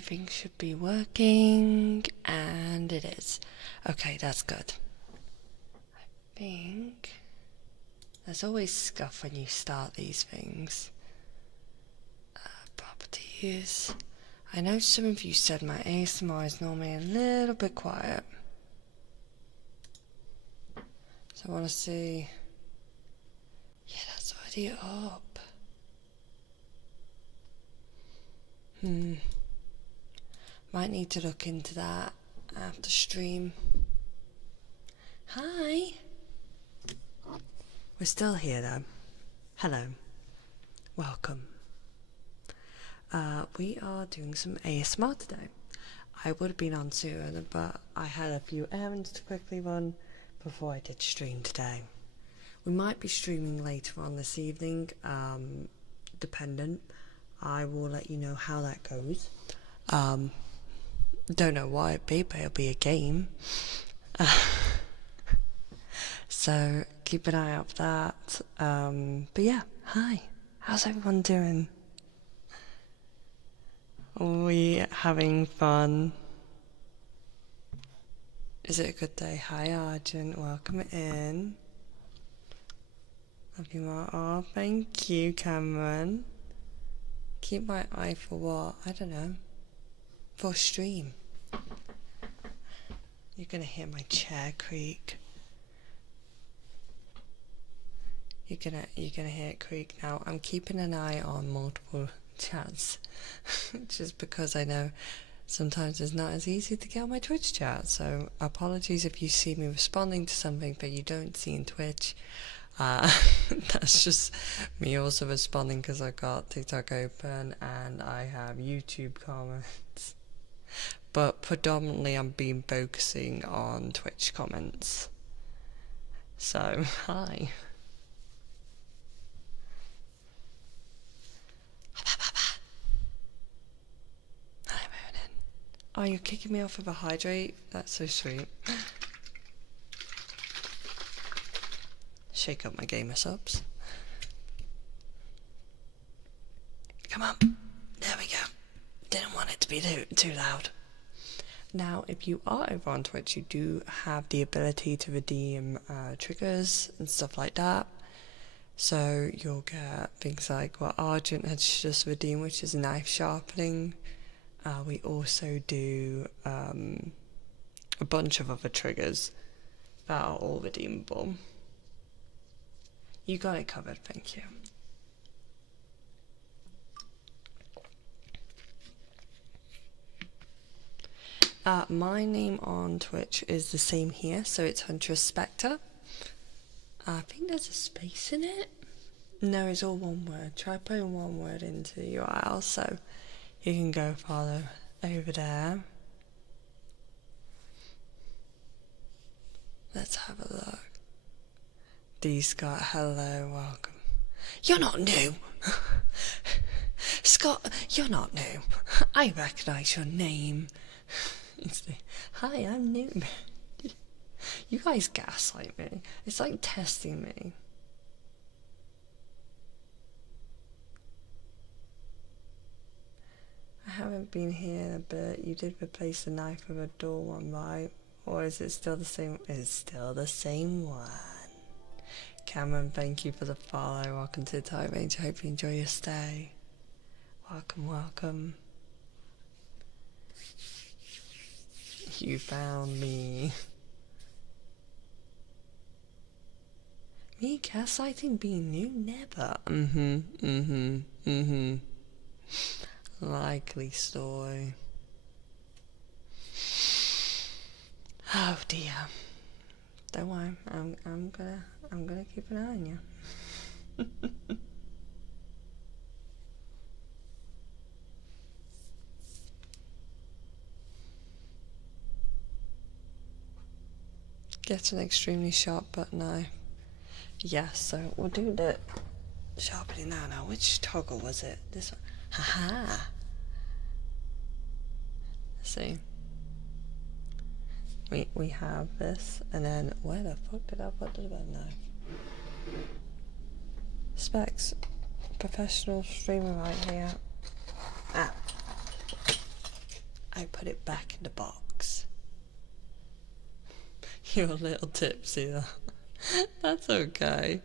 everything should be working, and it is. Okay, that's good. I think there's always scuff when you start these things. Properties. I know some of you said my ASMR is normally a little bit quiet. So I want to see. Yeah, that's already up. Might need to look into that after stream. Hi. We're still here though. Hello. Welcome. We are doing some ASMR today. I would have been on soon, but I had a few errands to quickly run before I did stream today. We might be streaming later on this evening, dependent. I will let you know how that goes. Don't know why it'd be, but it'll be a game. So keep an eye out for that. But yeah, hi. How's everyone doing? Are we having fun? Is it a good day? Hi Argent, welcome in. Love you more. Oh, thank you, Cameron. Keep my eye for what? I don't know. For stream. You're gonna hear my chair creak. You're gonna hear it creak now. I'm keeping an eye on multiple chats, just because I know sometimes it's not as easy to get on my Twitch chat. So apologies if you see me responding to something that you don't see in Twitch. That's just me also responding because I've got TikTok open and I have YouTube comments. But predominantly I'm been focusing on Twitch comments. So, hi. Hi, Ronan. Oh, you're kicking me off with a hydrate? That's so sweet. Shake up my gamer subs. Come on. There we go. Didn't want it to be too loud. Now, if you are over on Twitch, you do have the ability to redeem triggers and stuff like that. So you'll get things like what Argent had just redeemed, which is knife sharpening. We also do a bunch of other triggers that are all redeemable. You got it covered, thank you. My name on Twitch is the same here, so it's Huntress Spectre. I think there's a space in it. No, it's all one word. Try putting one word into the URL, so you can go follow over there. Let's have a look. D Scott, hello, welcome. You're not new. Scott, you're not new. I recognise your name. Hi, I'm new. You guys gaslight me. It's like testing me. I haven't been here in a bit. You did replace the knife with a dull one, right? Or is it still the same? It's still the same one. Cameron, thank you for the follow. Welcome to the Time Range. I hope you enjoy your stay. Welcome, welcome. You found me. Me gaslighting being new? Never. Likely story. Oh dear. Don't worry. I'm gonna keep an eye on you. Get an extremely sharp butt knife. Yes, so we'll do the sharpening now. Which toggle was it? This one. Haha. Let's see. We have this, and then where the fuck did I put the butt knife? Specs. Professional streamer right here. Ah. I put it back in the box. You're a little tipsy though. That's okay.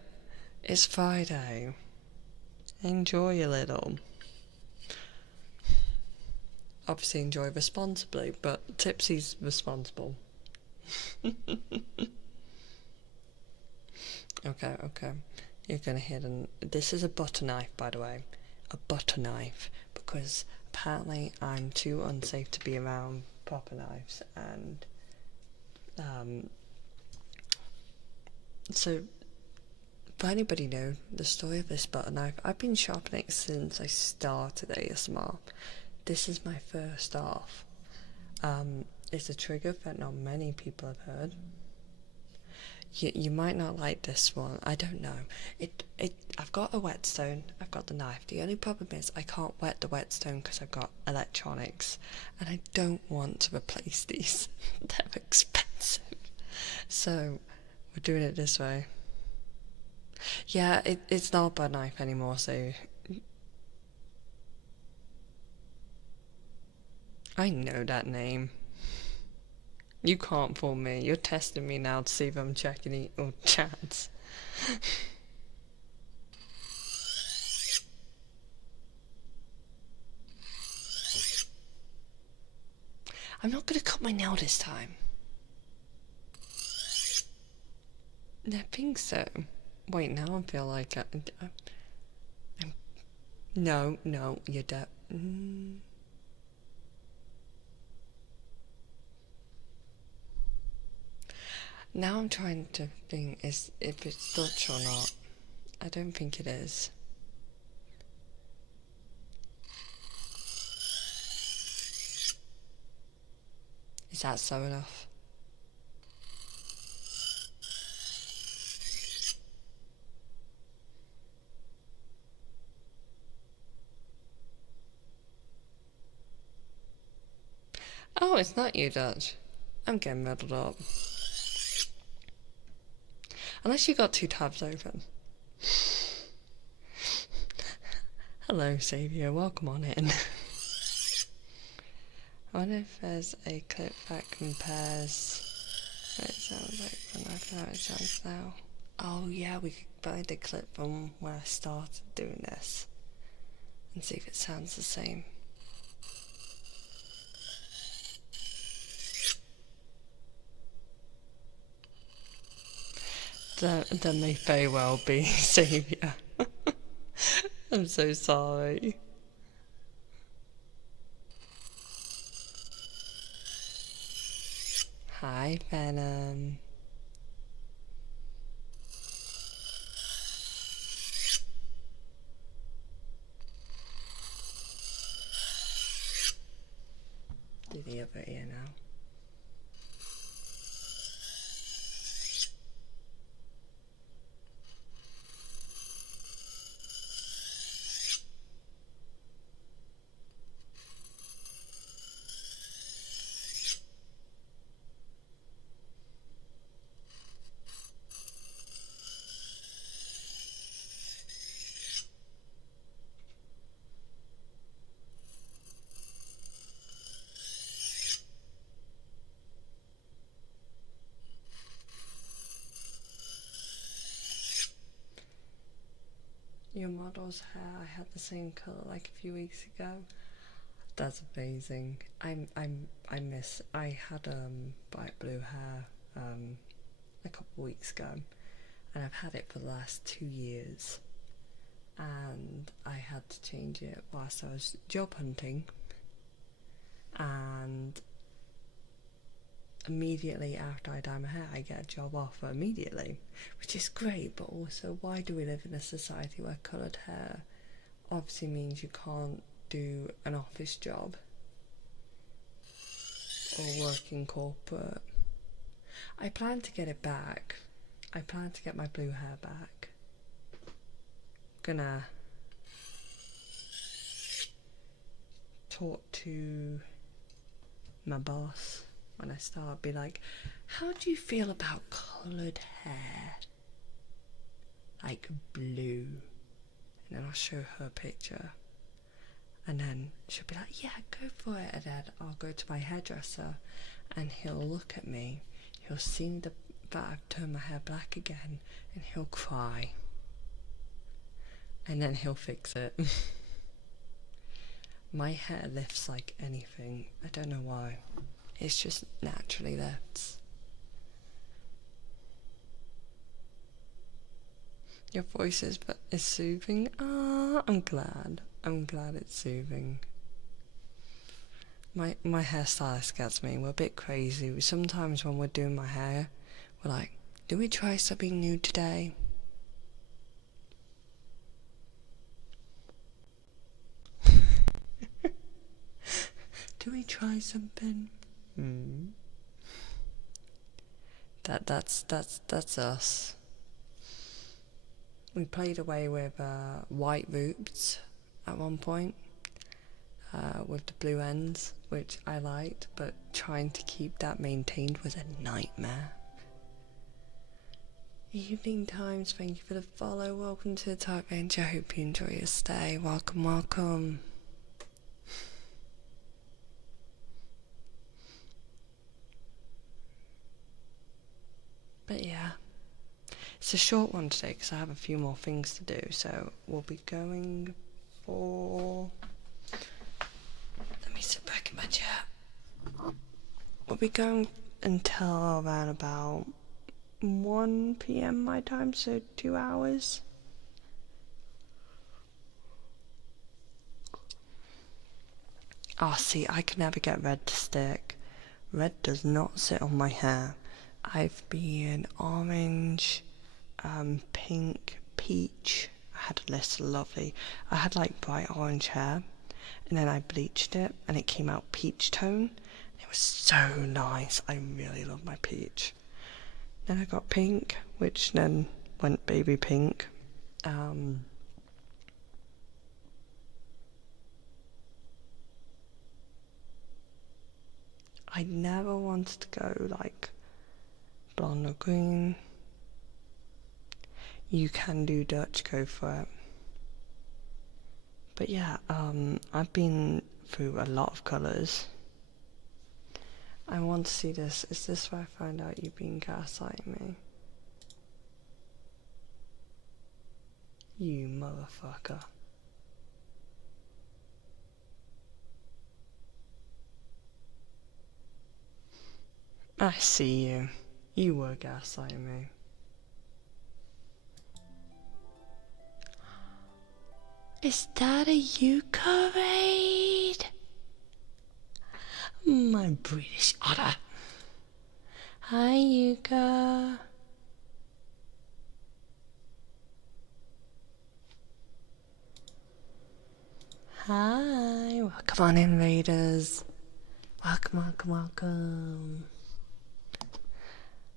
It's Friday. Enjoy a little. Obviously enjoy responsibly, but tipsy's responsible. Okay. You're gonna hit this is a butter knife, by the way. A butter knife, because apparently I'm too unsafe to be around proper knives, and so for anybody know the story of this butter knife, I've been sharpening it since I started ASMR. This is my first off. It's a trigger that not many people have heard. You might not like this one. I don't know. I've got a whetstone. I've got the knife. The only problem is I can't wet the whetstone because I've got electronics, and I don't want to replace these. They're expensive. So we're doing it this way. Yeah, it's not a butter knife anymore. So I know that name. You can't fool me. You're testing me now to see if I'm checking or chats. I'm not going to cut my nail this time. I think so. Wait, now I feel like no, you're dead. Now I'm trying to think if it's Dutch or not. I don't think it is. Is that so enough? Oh, it's not you, Dutch. I'm getting muddled up. Unless you got two tabs open. Hello, Saviour. Welcome on in. I wonder if there's a clip that compares what it sounds like when I how it sounds now. Oh yeah, we could buy the clip from when I started doing this and see if it sounds the same. That may very well be Saviour. I'm so sorry. Hi, Venom. Do the other ear now. Your model's hair, I had the same colour like a few weeks ago. That's amazing. I had bright blue hair a couple of weeks ago, and I've had it for the last 2 years, and I had to change it whilst I was job hunting, and immediately after I dye my hair I get a job offer immediately, which is great. But also, why do we live in a society where coloured hair obviously means you can't do an office job or work in corporate? I plan to get it back. I plan to get my blue hair back. Gonna talk to my boss when I start, be like, how do you feel about coloured hair? Like blue. And then I'll show her a picture. And then she'll be like, yeah, go for it. And then I'll go to my hairdresser and he'll look at me. He'll see that I've turned my hair black again and he'll cry. And then he'll fix it. My hair lifts like anything. I don't know why. It's just naturally lifts. Your voice is soothing. Ah, I'm glad. I'm glad it's soothing. My hairstylist gets me. We're a bit crazy. Sometimes when we're doing my hair, we're like, do we try something new today? Do we try something? That's us. We played away with white roots at one point, with the blue ends, which I liked, but trying to keep that maintained was a nightmare. Evening Times, thank you for the follow. Welcome to the Dark Range. I hope you enjoy your stay. Welcome, welcome. But yeah, it's a short one today because I have a few more things to do. So we'll be going for... Let me sit back in my chair. We'll be going until around about 1 PM my time, so 2 hours. Oh, see, I can never get red to stick. Red does not sit on my hair. I've been orange, pink, peach. I had a list, lovely. I had like bright orange hair, and then I bleached it, and it came out peach tone. It was so nice. I really love my peach. Then I got pink, which then went baby pink. I never wanted to go like blonde or green. You can do Dutch, go for it. But yeah, I've been through a lot of colours. I want to see this. Is this where I find out you've been gaslighting me? You motherfucker. I see you. You were gaslighting me. Is that a Yuka raid? My British otter. Hi, Yuka. Hi. Welcome on in, raiders. Welcome, welcome, welcome.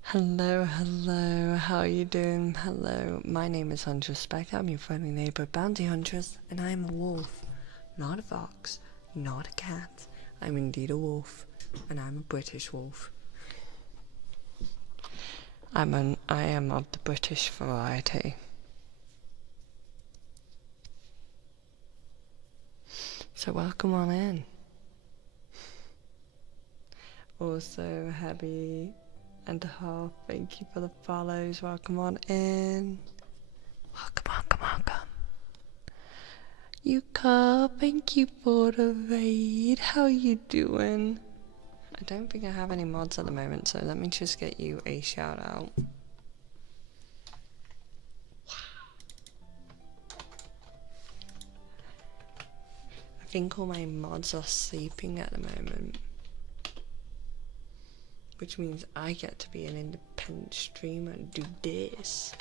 Hello, hello, how are you doing? Hello, my name is Huntress Spectre. I'm your friendly neighbour, Bounty Huntress, and I am a wolf. Not a fox, not a cat. I'm indeed a wolf, and I'm a British wolf. I am of the British variety. So welcome on in. Also, Happy and a half, thank you for the follows. Welcome on in. Welcome, welcome, welcome. Yuka, thank you for the raid. How you doing? I don't think I have any mods at the moment, so let me just get you a shout out. I think all my mods are sleeping at the moment, which means I get to be an independent streamer and do this.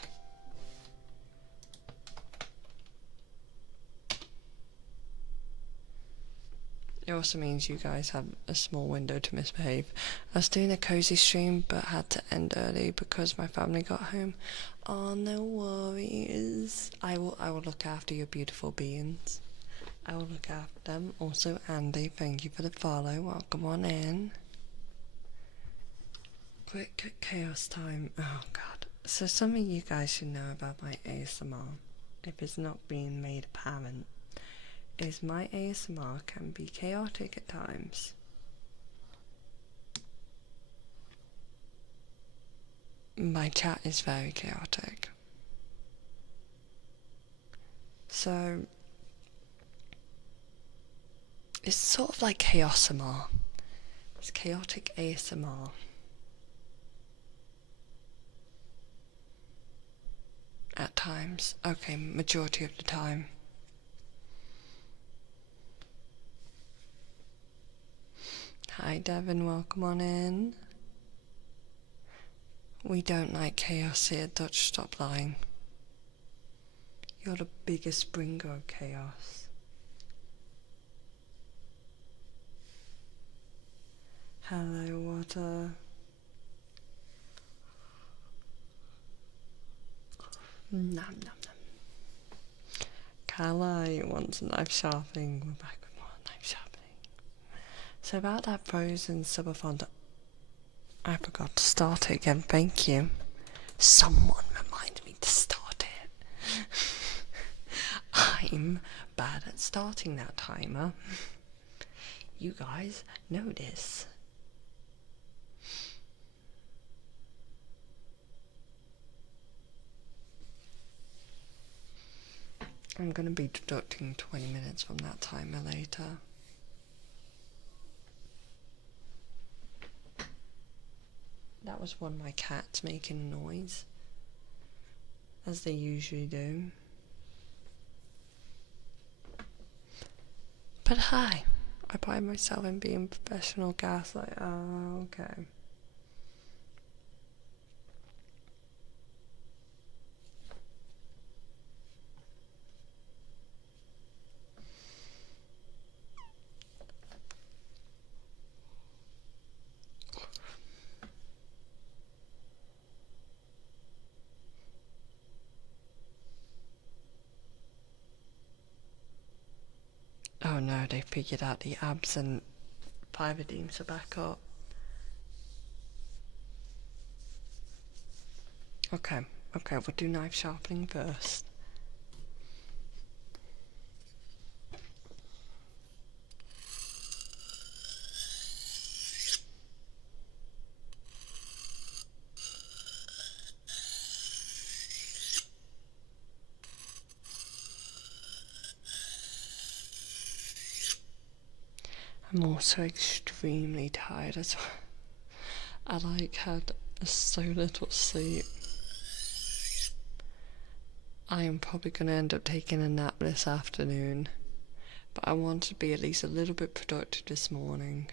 It also means you guys have a small window to misbehave. I was doing a cozy stream but had to end early because my family got home. Oh, no worries. I will look after your beautiful beings. I will look after them. Also, Andy, thank you for the follow. Welcome on in. Quick chaos time. Oh god. So some of you guys should know about my ASMR, if it's not being made apparent. is my ASMR can be chaotic at times. My chat is very chaotic. So it's sort of like chaosmr. It's chaotic ASMR. At times. Okay, majority of the time. Hi Devin, welcome on in. We don't like chaos here, Dutch, stop lying. You're the biggest bringer of chaos. Hello, water. Nom nom nom. Carla wants knife sharpening. We're back with more knife sharpening. So about that Frozen subathon, I forgot to start it again. Thank you. Someone reminded me to start it. I'm bad at starting that timer. You guys know this. I'm going to be deducting 20 minutes from that timer later. That was one of my cats making a noise, as they usually do. But hi, I pride myself in being professional gaslight. Oh, okay. Oh no, they figured out the abs and pyridines are back up. Okay, we'll do knife sharpening first. I'm also extremely tired as well. I had so little sleep. I am probably going to end up taking a nap this afternoon, but I want to be at least a little bit productive this morning.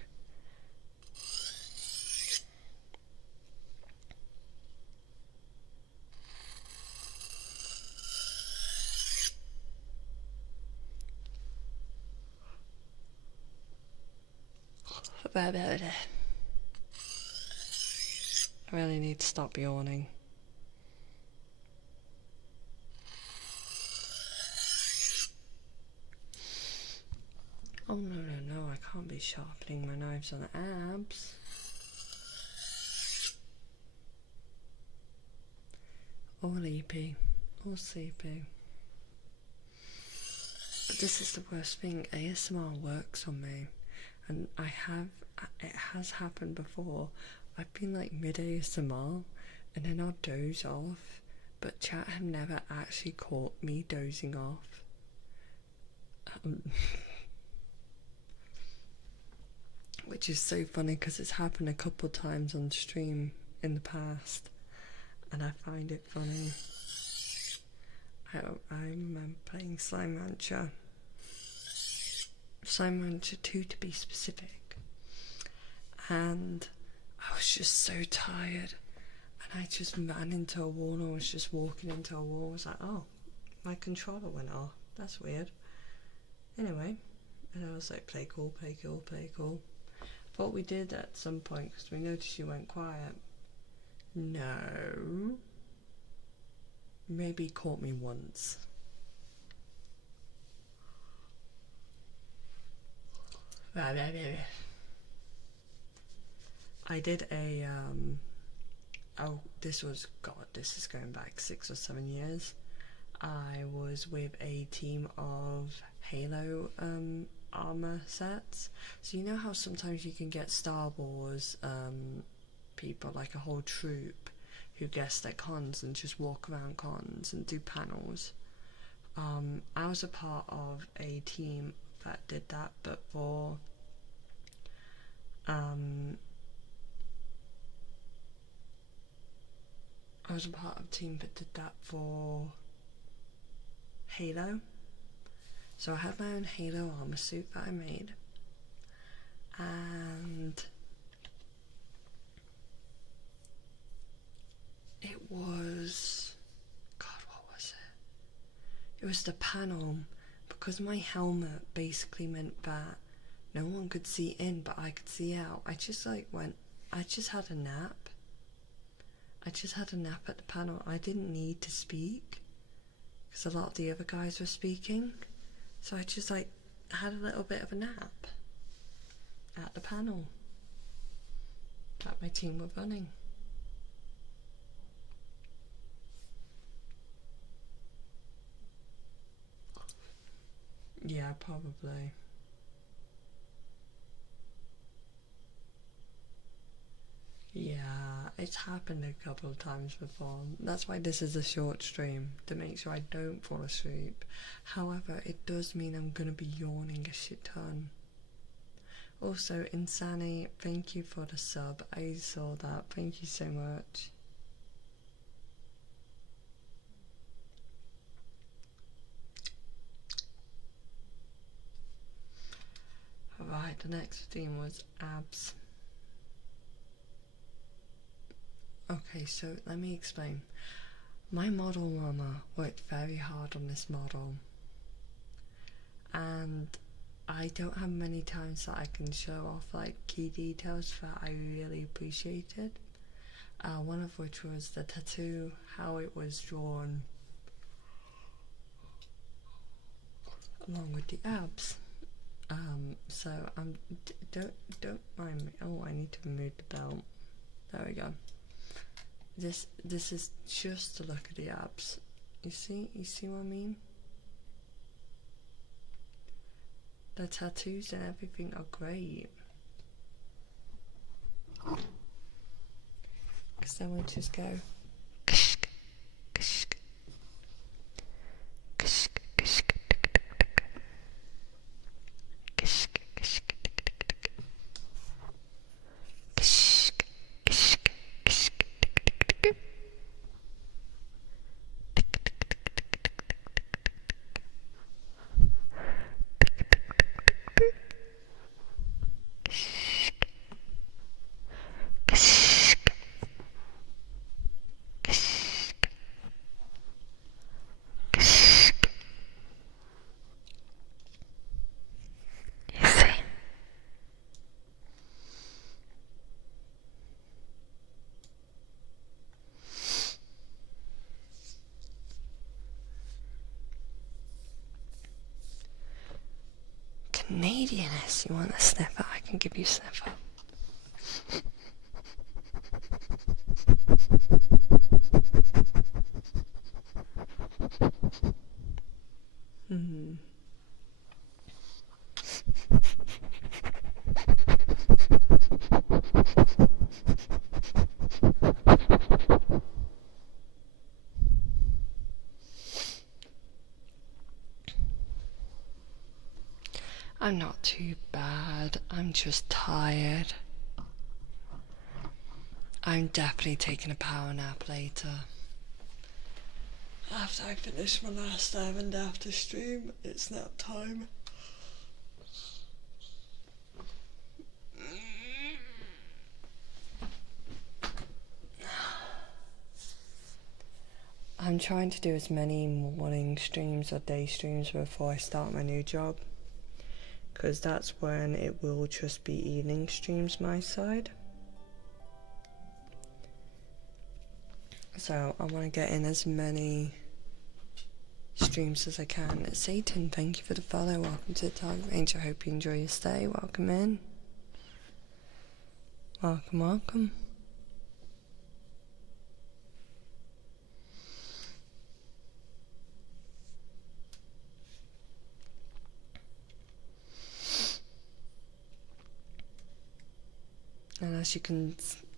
I really need to stop yawning. Oh no, I can't be sharpening my knives on the abs. Or sleepy. But this is the worst thing, ASMR works on me. And it has happened before. I've been like mid ASMR and then I'll doze off, but chat have never actually caught me dozing off. Which is so funny because it's happened a couple times on stream in the past, and I find it funny. I remember playing Slime Rancher 2 to be specific, and I was just so tired, and I just ran into a wall and was just walking into a wall. I was like, oh, my controller went off, that's weird. Anyway, and I was like, play cool. Thought we did at some point because we noticed you went quiet. No. Maybe caught me once. I did a this is going back 6 or 7 years. I was with a team of Halo armor sets. So you know how sometimes you can get Star Wars people, like a whole troop who guest their cons and just walk around cons and do panels. I was a part of a team that did that, but for I was a part of a team that did that for Halo. So I had my own Halo armor suit that I made, and it was, God, what was it? It was the panel, because my helmet basically meant that no one could see in but I could see out. I just had a nap. I just had a nap at the panel. I didn't need to speak because a lot of the other guys were speaking. So I just had a little bit of a nap at the panel that my team were running. Yeah, probably. Yeah, it's happened a couple of times before. That's why this is a short stream, to make sure I don't fall asleep. However, it does mean I'm gonna be yawning a shit ton. Also, Insani, thank you for the sub. I saw that. Thank you so much. Alright, the next theme was abs. Okay, so let me explain. My model mama worked very hard on this model, and I don't have many times that I can show off like key details that I really appreciated. One of which was the tattoo, how it was drawn along with the abs. So don't mind me. Oh, I need to remove the belt. There we go. This is just to look at the abs. You see what I mean? The tattoos and everything are great. Because then we'll just go. Canadianess, you want a sniffer? I can give you a sniffer. I'm not too bad, I'm just tired. I'm definitely taking a power nap later. After I finish my last Diamond After stream, it's nap time. I'm trying to do as many morning streams or day streams before I start my new job, because that's when it will just be evening streams my side. So I want to get in as many streams as I can. Satan, thank you for the follow. Welcome to the Target Range. I hope you enjoy your stay. Welcome in. Welcome, welcome. as you can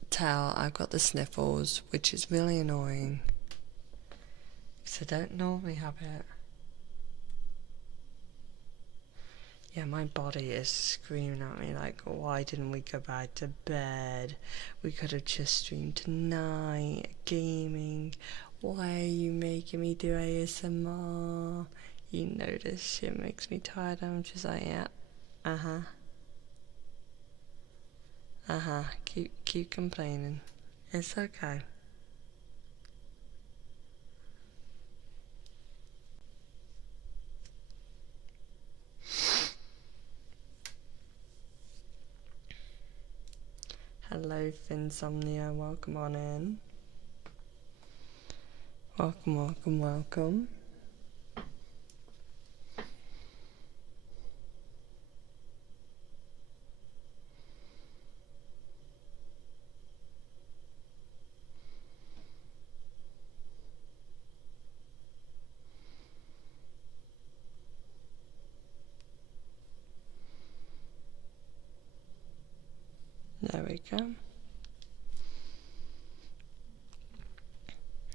tell, I've got the sniffles, which is really annoying because I don't normally have it. Yeah, my body is screaming at me like, why didn't we go back to bed? We could have just streamed tonight, gaming. Why are you making me do ASMR? You know this shit makes me tired. I'm just like, yeah, keep complaining. It's okay. Hello, Finsomnia. Welcome on in. Welcome. There we go.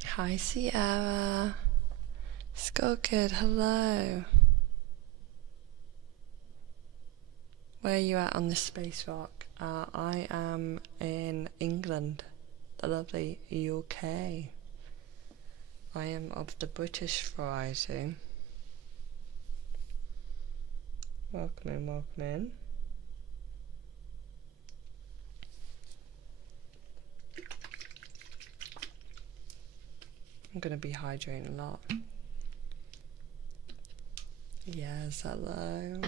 Hi, Sierra. Skullkid, hello. Where are you at on this space rock? I am in England, the lovely UK. I am of the British variety. Welcome in. I'm gonna be hydrating a lot. Yes, hello.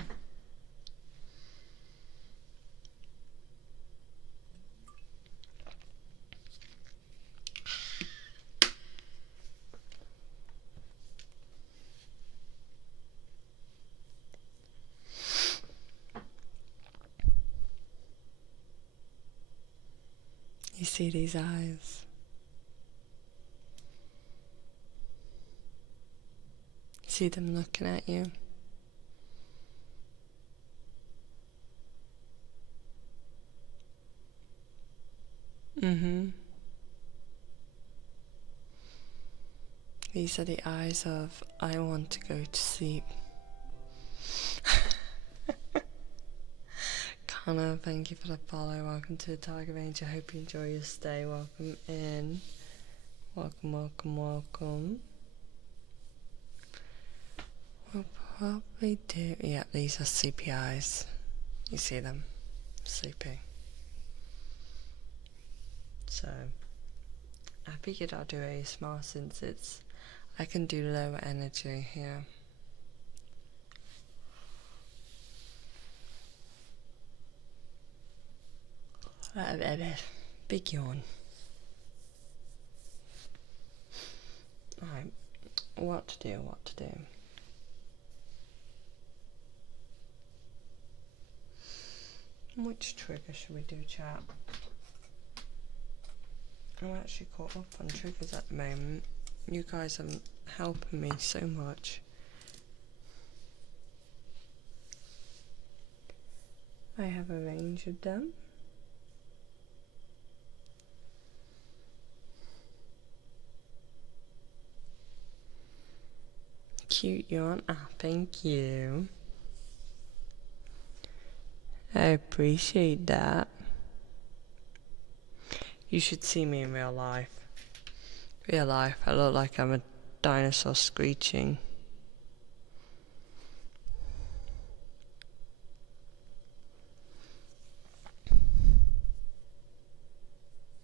You see these eyes? See them looking at you? These are the eyes of, I want to go to sleep. Connor, thank you for the follow. Welcome to the Tiger Range. I hope you enjoy your stay. Welcome in. Welcome. We'll probably do... Yeah, these are sleepy eyes. You see them? Sleepy. So, I figured I'll do ASMR since it's... I can do lower energy here. Big yawn. Alright, what to do. Which trigger should we do, chat? I'm actually caught up on triggers at the moment. You guys are helping me so much. I have a range of them. Cute yawn. Thank you. I appreciate that. You should see me in real life. I look like I'm a dinosaur screeching.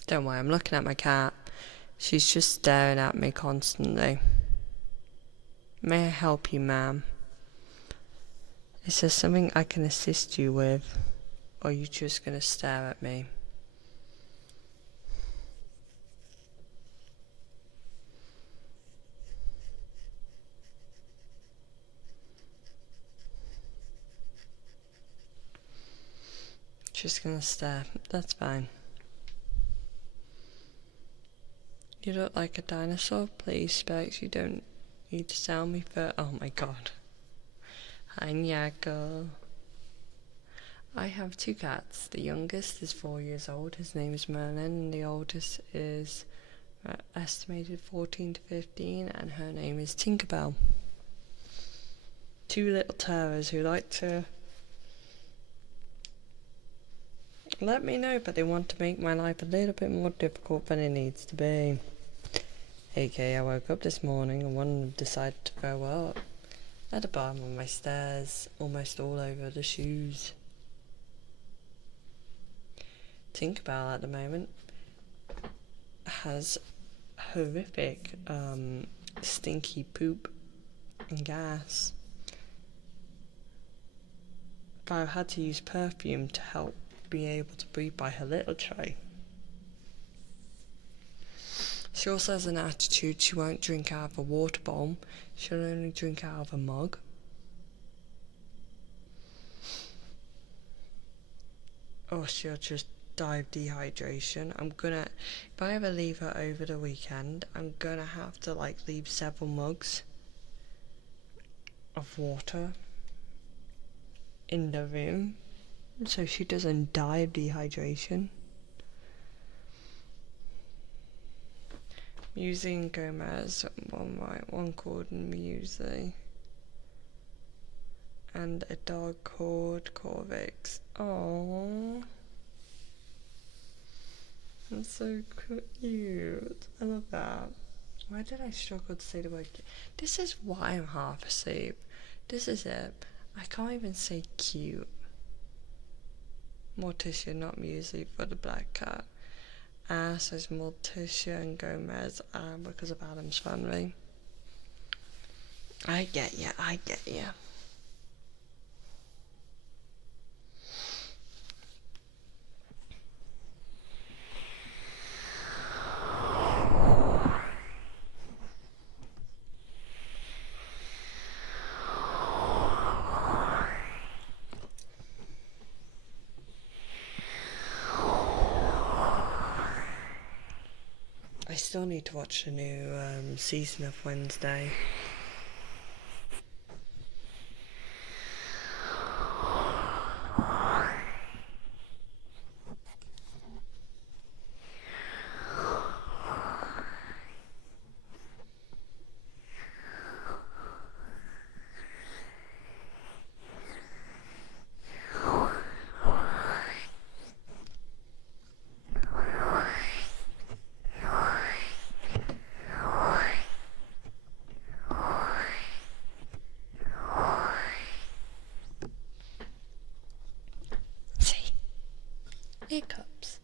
Don't worry, I'm looking at my cat. She's just staring at me constantly. May I help you, ma'am? Is there something I can assist you with? Or are you just gonna stare at me? Just gonna stare. That's fine. You look like a dinosaur. Please, Specs, you don't need to tell me for... Oh my god. Hi, Nyako. I have two cats. The youngest is 4 years old. His name is Merlin, and the oldest is estimated 14 to 15, and her name is Tinkerbell. Two little terrors who like to let me know, but they want to make my life a little bit more difficult than it needs to be. Okay, I woke up this morning and one of them decided to throw up at the bottom of my stairs, almost all over the shoes. Tinkerbell at the moment has horrific stinky poop and gas. But I had to use perfume to help be able to breathe by her little tray. She also has an attitude. She won't drink out of a water bowl. She'll only drink out of a mug. Or she'll just die of dehydration. If I ever leave her over the weekend, I'm gonna have to leave several mugs of water in the room so she doesn't die of dehydration. Using Gomez, one called Muesli, and a dog called Corvix. Aww. That's so cute. I love that. Why did I struggle to say the word cute? This is why I'm half asleep. This is it. I can't even say cute. Morticia, not Muesli, for the black cat. So it's Morticia and Gomez because of Adam's family. I get ya. I still need to watch the new season of Wednesday. Hiccups.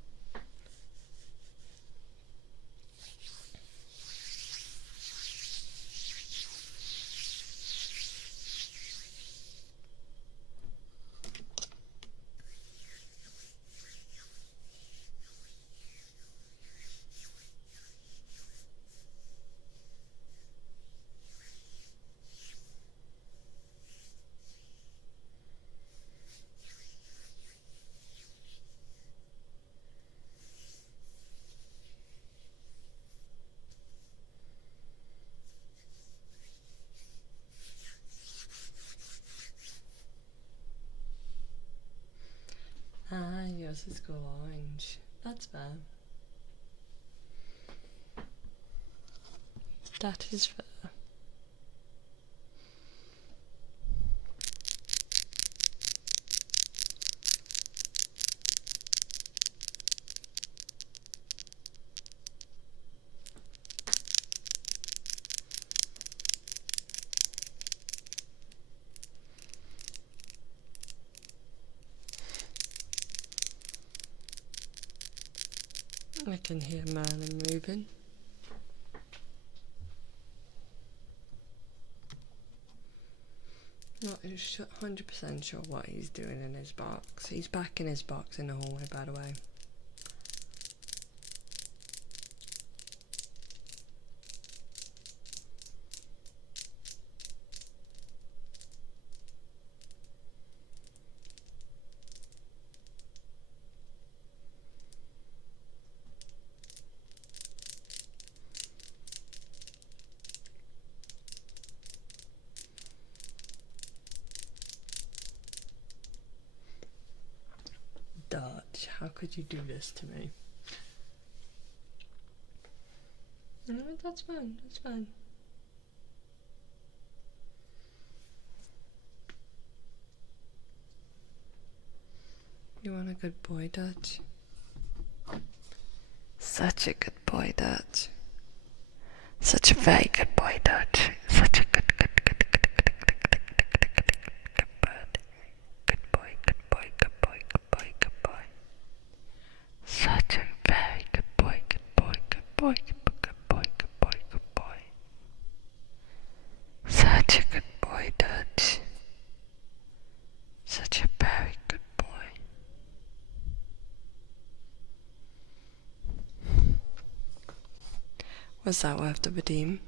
Yours is called Orange. That's fair. That is fair. I can hear Merlin moving. Not 100% sure what he's doing in his box. He's back in his box in the hallway, by the way. Dutch, how could you do this to me? No, that's fine, that's fine. You want a good boy, Dutch? Such a good boy, Dutch. Such a very good boy, Dutch. Such a good bird. Good boy, good boy, good boy, good boy, good boy. Such a very good boy, good boy, good boy, good boy, good boy, good boy. Such a good boy, Dutch. Such a very good boy. Was that worth the redeem?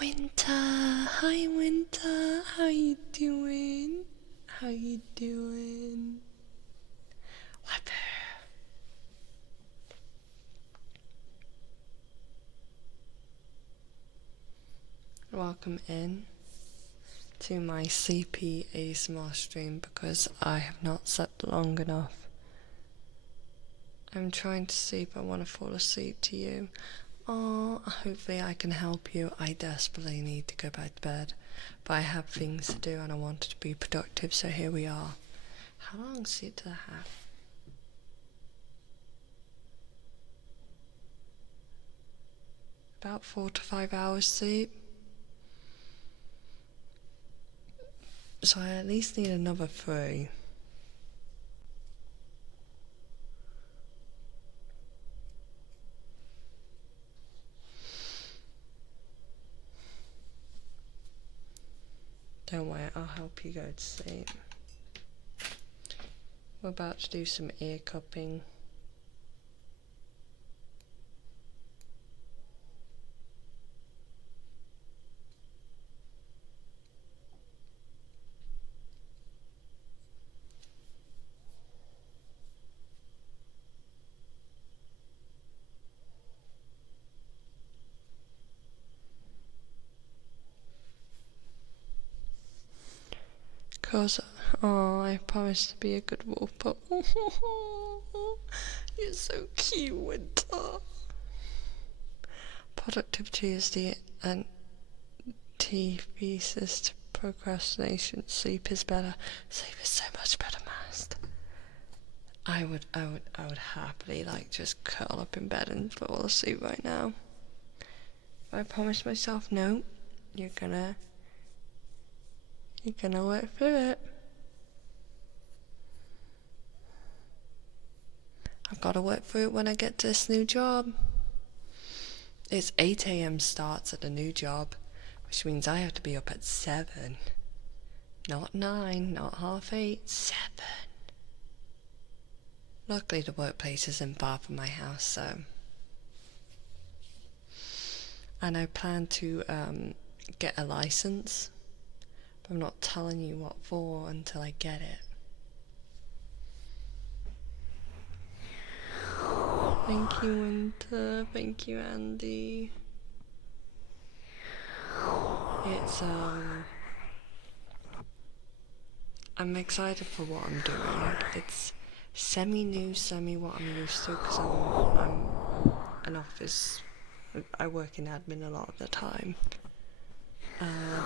Winter, hi Winter, how you doing? How you doing? What? Welcome in to my sleepy ASMR stream because I have not slept long enough. I'm trying to sleep, I want to fall asleep to you. Oh, hopefully I can help you. I desperately need to go back to bed, but I have things to do and I wanted to be productive, so here we are. How long sleep do I have? About 4 to 5 hours sleep. So I at least need another 3. Don't worry, I'll help you go to sleep. We're about to do some ear cupping. Cause, oh, I promised to be a good wolf, but you're so cute, Winter. Productivity is the antithesis to procrastination. Sleep is better. Sleep is so much better, Mast. I would happily just curl up in bed and fall asleep right now. But I promised myself, no, you're gonna work through it. I've got to work through it when I get to this new job. It's 8 a.m. starts at the new job, which means I have to be up at 7. Not 9, not 7:30, 7. Luckily the workplace isn't far from my house, so. And I plan to get a license, but I'm not telling you what for until I get it. Thank you, Winter. Thank you, Andy. It's I'm excited for what I'm doing. It's semi-new, semi-what I'm used to, because I'm an office. I work in admin a lot of the time.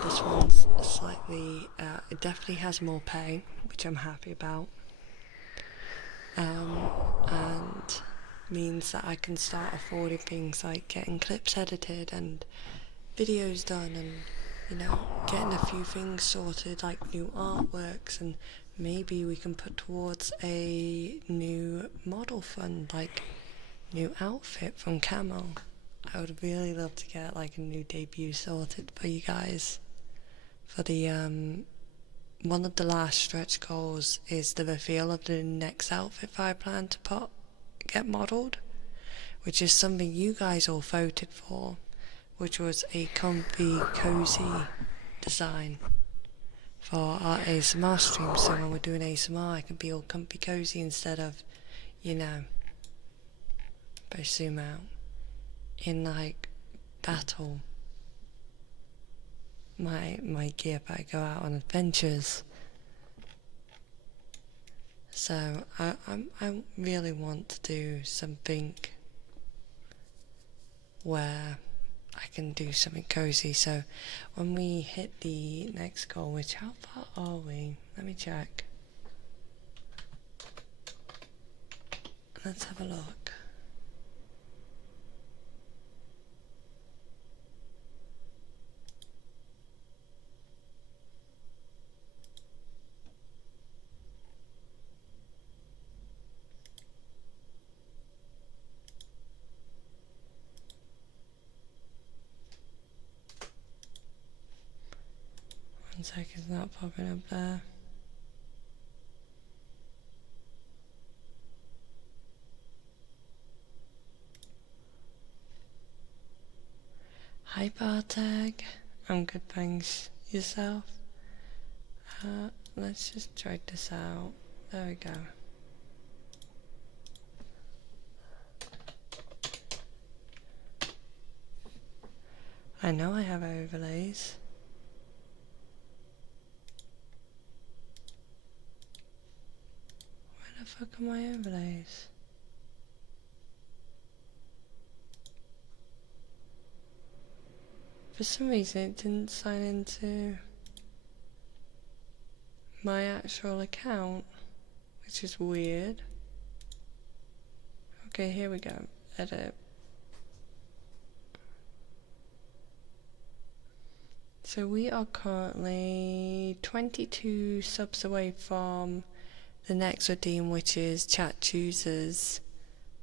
This one's slightly. It definitely has more pay, which I'm happy about. And means that I can start affording things like getting clips edited and videos done, and getting a few things sorted like new artworks, and maybe we can put towards a new model fund, like new outfit from Camel. I would really love to get a new debut sorted for you guys. For the one of the last stretch goals is the reveal of the next outfit I plan to get modelled, which is something you guys all voted for, which was a comfy, cozy design for our ASMR stream. So when we're doing ASMR, I can be all comfy, cozy instead of, if I zoom out, in battle. my gear back, go out on adventures. So I really want to do something where I can do something cozy. So when we hit the next goal, which how far are we? Let me check. Let's have a look. One sec, it's not popping up there. Hi Bartek, I'm good, thanks. Yourself? Let's just try this out. There we go. I know I have overlays. Where the fuck are my overlays? For some reason it didn't sign into my actual account, which is weird. Okay, here we go. Edit. So we are currently 22 subs away from the next redeem, which is Chat chooses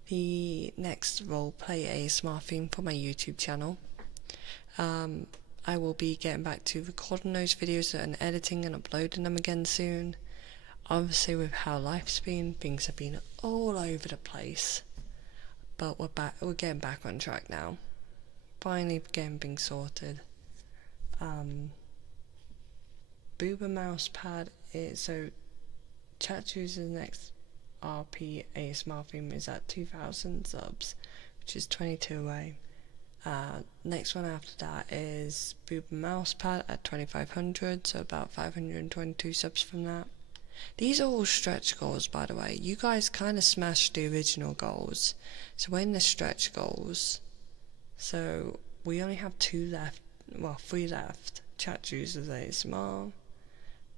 the next roleplay ASMR theme for my YouTube channel. I will be getting back to recording those videos and editing and uploading them again soon. Obviously with how life's been, things have been all over the place. But we're getting back on track now. Finally getting things sorted. Booba Mousepad is, so Chat chooses the next RP ASMR theme is at 2,000 subs, which is 22 away. Next one after that is Booba Mousepad at 2,500, so about 522 subs from that. These are all stretch goals, by the way. You guys kind of smashed the original goals, so we're in the stretch goals. So we only have 2 left, well 3 left. Chat chooses ASMR,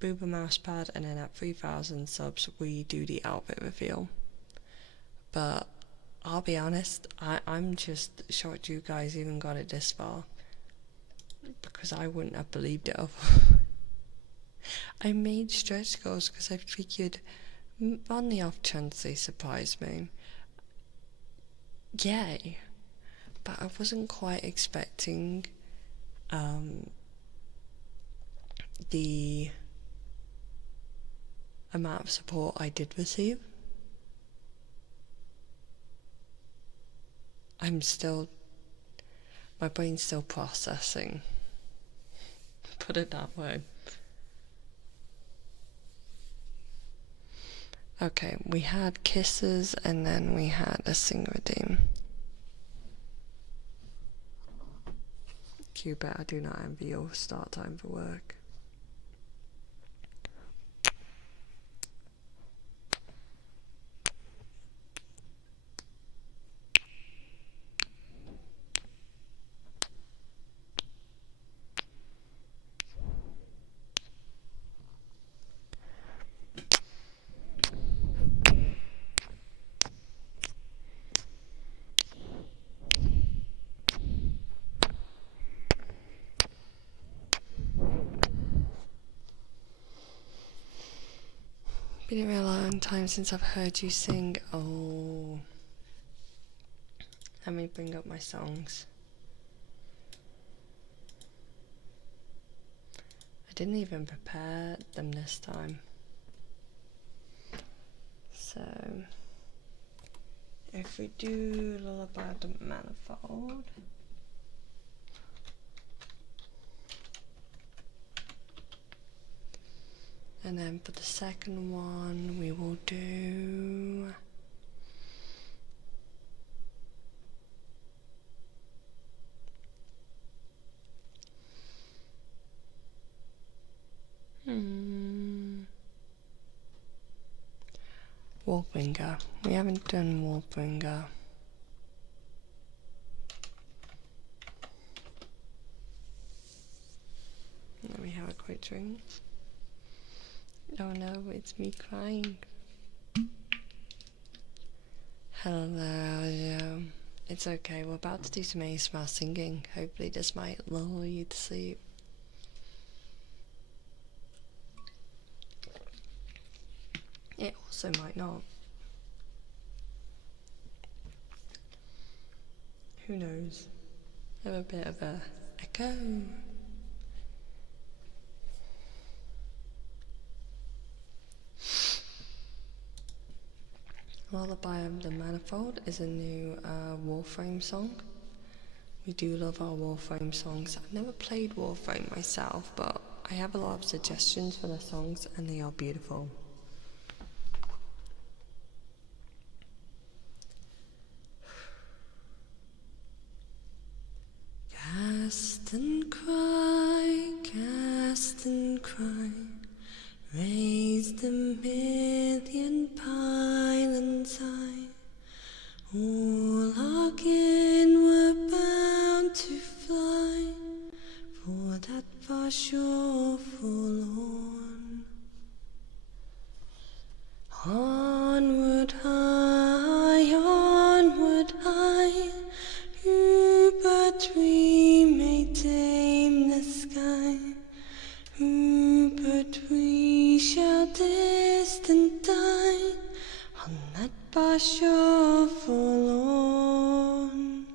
Booba Mousepad, and then at 3,000 subs we do the outfit reveal. But I'll be honest, I'm just shocked you guys even got it this far, because I wouldn't have believed it. I made stretch goals because I figured on the off chance they surprised me, yay, but I wasn't quite expecting the amount of support I did receive. My brain's still processing, put it that way. Okay, we had kisses and then we had a sing redeem. Cupid, I do not envy your start time for work. Been a real long time since I've heard you sing. Oh, let me bring up my songs. I didn't even prepare them this time. So if we do Lullaby of the Manifold, and then for the second one we will do Warbringer. We haven't done Warbringer. Let me have a quick drink. Oh no, it's me crying. Hello. It's okay, we're about to do some ASMR singing. Hopefully this might lull you to sleep. It also might not. Who knows? I have a bit of a echo. Lullaby of the Manifold is a new Warframe song. We do love our Warframe songs. I've never played Warframe myself, but I have a lot of suggestions for the songs and they are beautiful. Cast and cry, raise the million pylons high. All again were bound to fly, for that far shore forlorn. Onward high, who but we may tame the sky, who but we shall distant die, on that far shore forlorn.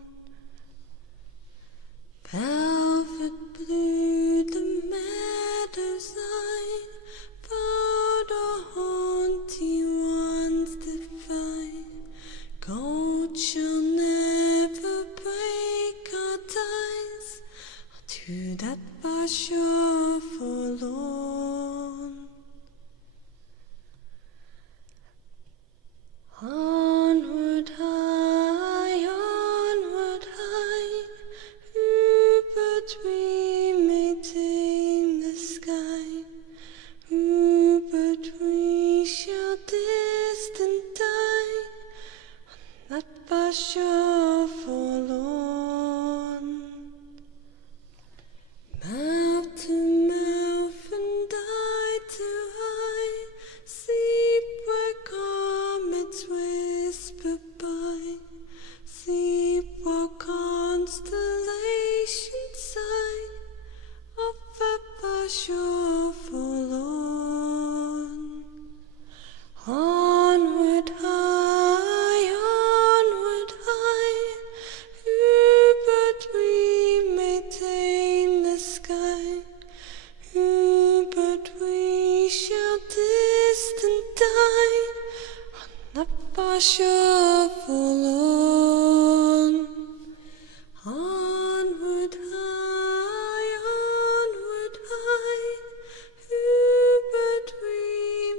Velvet blue the meadows lie, far the haunty ones defy. Gold shall never break our ties, to that far shore forlorn. Onward high, who but we may tame the sky, who but we shall distant die, on that far shore forlorn. Mouth to mouth and eye to eye, sleep where comets whisper by, sleep while constellations sigh, of that far shore forlorn. Onward high, who but we may tame the sky, who but we shall distant die, on that far shore forlorn. Onward high, who but we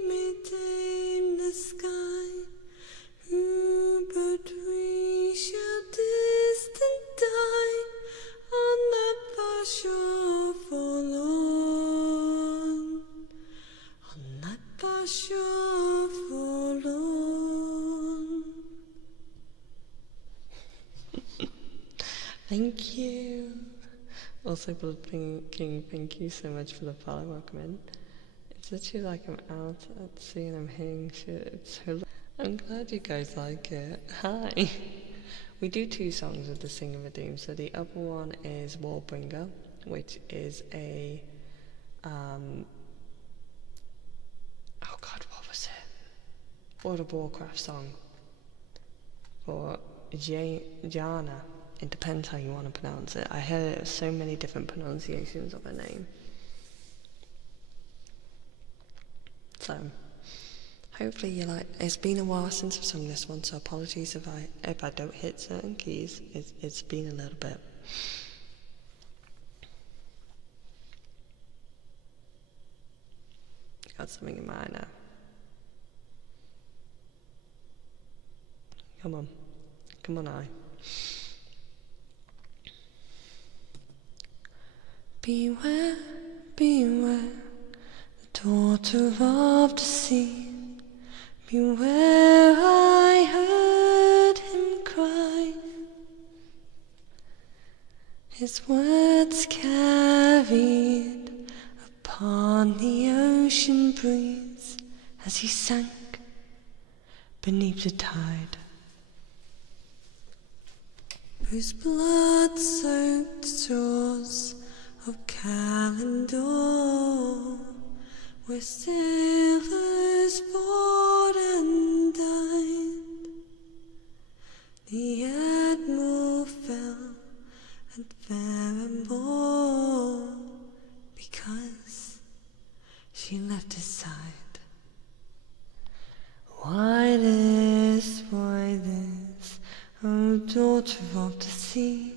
may tame the sky, who but we shall distant die, on that far shore forlorn, on that far shore forlorn. Thank you. Also, Blood King, thank you so much for the follow. Welcome in. It's literally like I'm out at sea and I'm hearing shit. It's so. I'm glad you guys like it. Hi. We do 2 songs of the Sing of the Doom. So the other one is Warbringer, which is a oh god, what was it? World of Warcraft song for Jana. It depends how you want to pronounce it. I heard so many different pronunciations of her name. So, hopefully you like. It's been a while since I've sung this one, so apologies if I don't hit certain keys. It's been a little bit. Got something in mind now. Come on, I. Beware, beware, the daughter of the sea, Beware, I heard him cry. His words carried upon the ocean breeze as he sank beneath the tide, whose blood-soaked shores of Calendor, where sailors fought and died, the Admiral fell and Faramore because she left his side. Why this, O daughter of the sea?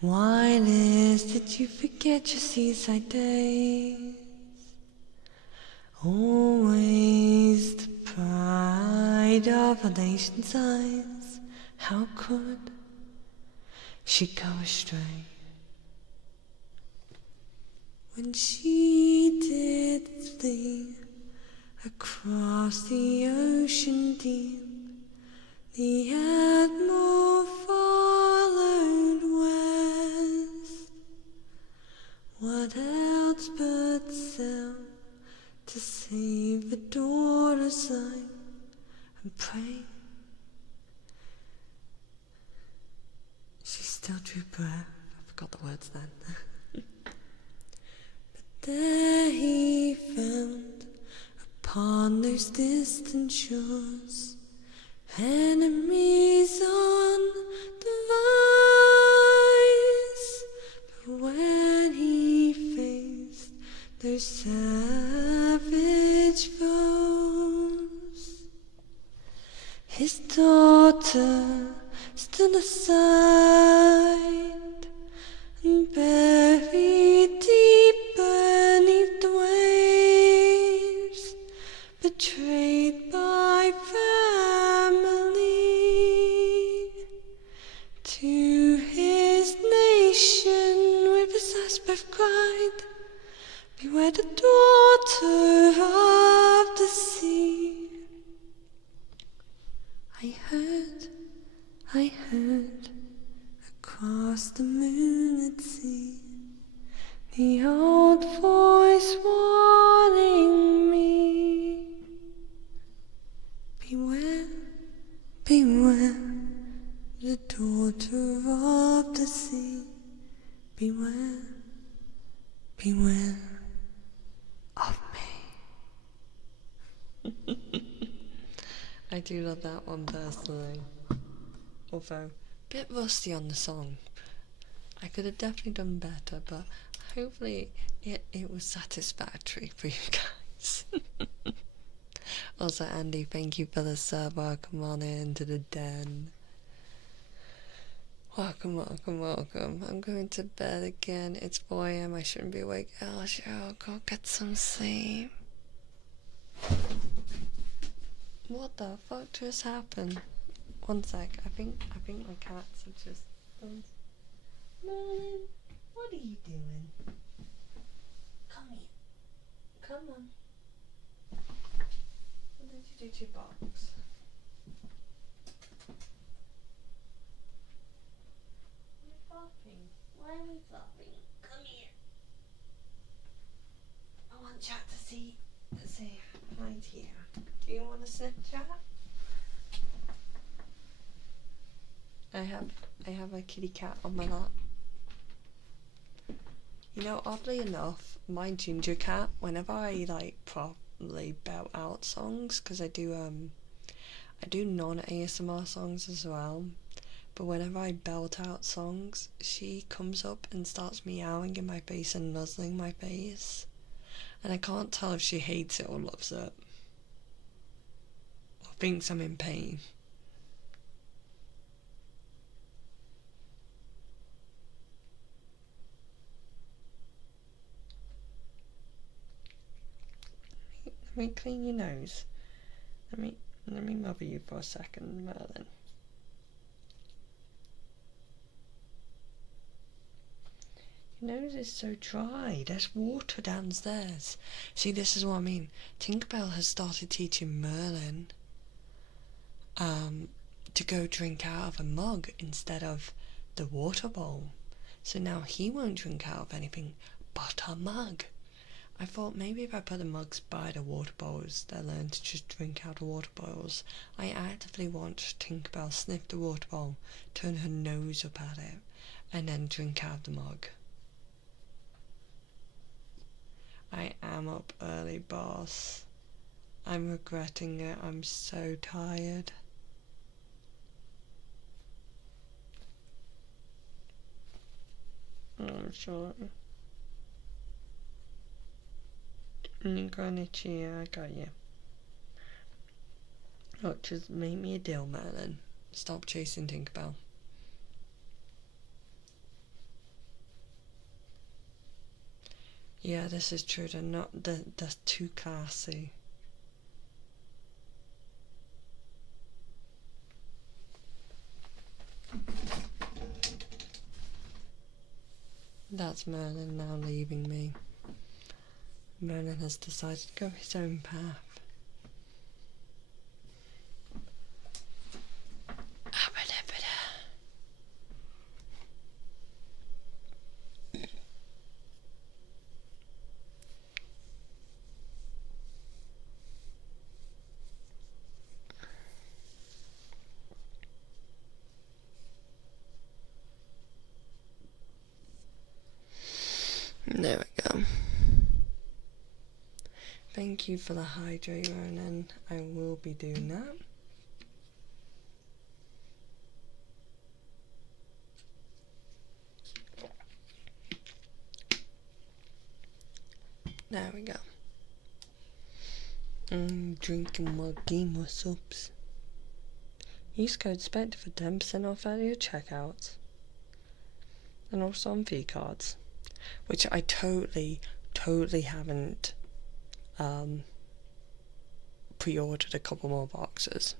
Why this, did you forget your seaside days? Always the pride of our nation's eyes. How could she go astray when she did flee across the ocean deep? The Admiral followed west. What else but sail to save the daughter's life and pray? She still drew breath. I forgot the words then. But there he found upon those distant shores enemies on the rise. But when he faced those savage foes, his daughter stood aside and buried deep beneath the waves, betrayed by family, to his nation with his last breath cried, beware the daughter of the sea. I heard across the moonlit sea the old voice warning me, beware, beware the daughter of the sea. Beware, beware of me. I do love that one personally, although a bit rusty on the song. I could have definitely done better, but hopefully it was satisfactory for you guys. Also, Andy, thank you for the sub. Welcome on into the den. Welcome, welcome, welcome. I'm going to bed again. It's 4 AM. I shouldn't be awake. Oh, sure, go get some sleep. What the fuck just happened? One sec. I think my cats have just done. Merlin, what are you doing? Come here. Come on. What did you do to your box? We're flopping. Why are we flopping? Come here. I want chat to say hi to you. Do you want to Snapchat? I have a kitty cat on my lap. You know, oddly enough, my ginger cat, whenever I like properly belt out songs, because I do non-ASMR songs as well, but whenever I belt out songs, she comes up and starts meowing in my face and nuzzling my face, and I can't tell if she hates it or loves it, or thinks I'm in pain. Let me clean your nose. Let me mother you for a second, Merlin. You nose is so dry. There's water downstairs. See, this is what I mean. Tinkerbell has started teaching Merlin to go drink out of a mug instead of the water bowl. So now he won't drink out of anything but a mug. I thought maybe if I put the mugs by the water bowls, they'll learn to just drink out of water bowls. I actively watched Tinkerbell sniff the water bowl, turn her nose up at it, and then drink out of the mug. I am up early, boss. I'm regretting it. I'm so tired. I'm sorry. Konnichiwa, I got you. Look, just make me a deal, Merlin. Stop chasing Tinkerbell. Yeah, this is true. They're too classy. That's Merlin now leaving me. Merlin has decided to go his own path. There we go. Thank you for the hydrate, Ronan. I will be doing that. There we go. Drinking my gamer subs. Use code SPECTRE for 10% off at your checkout. And also on V cards. Which I totally haven't pre-ordered a couple more boxes.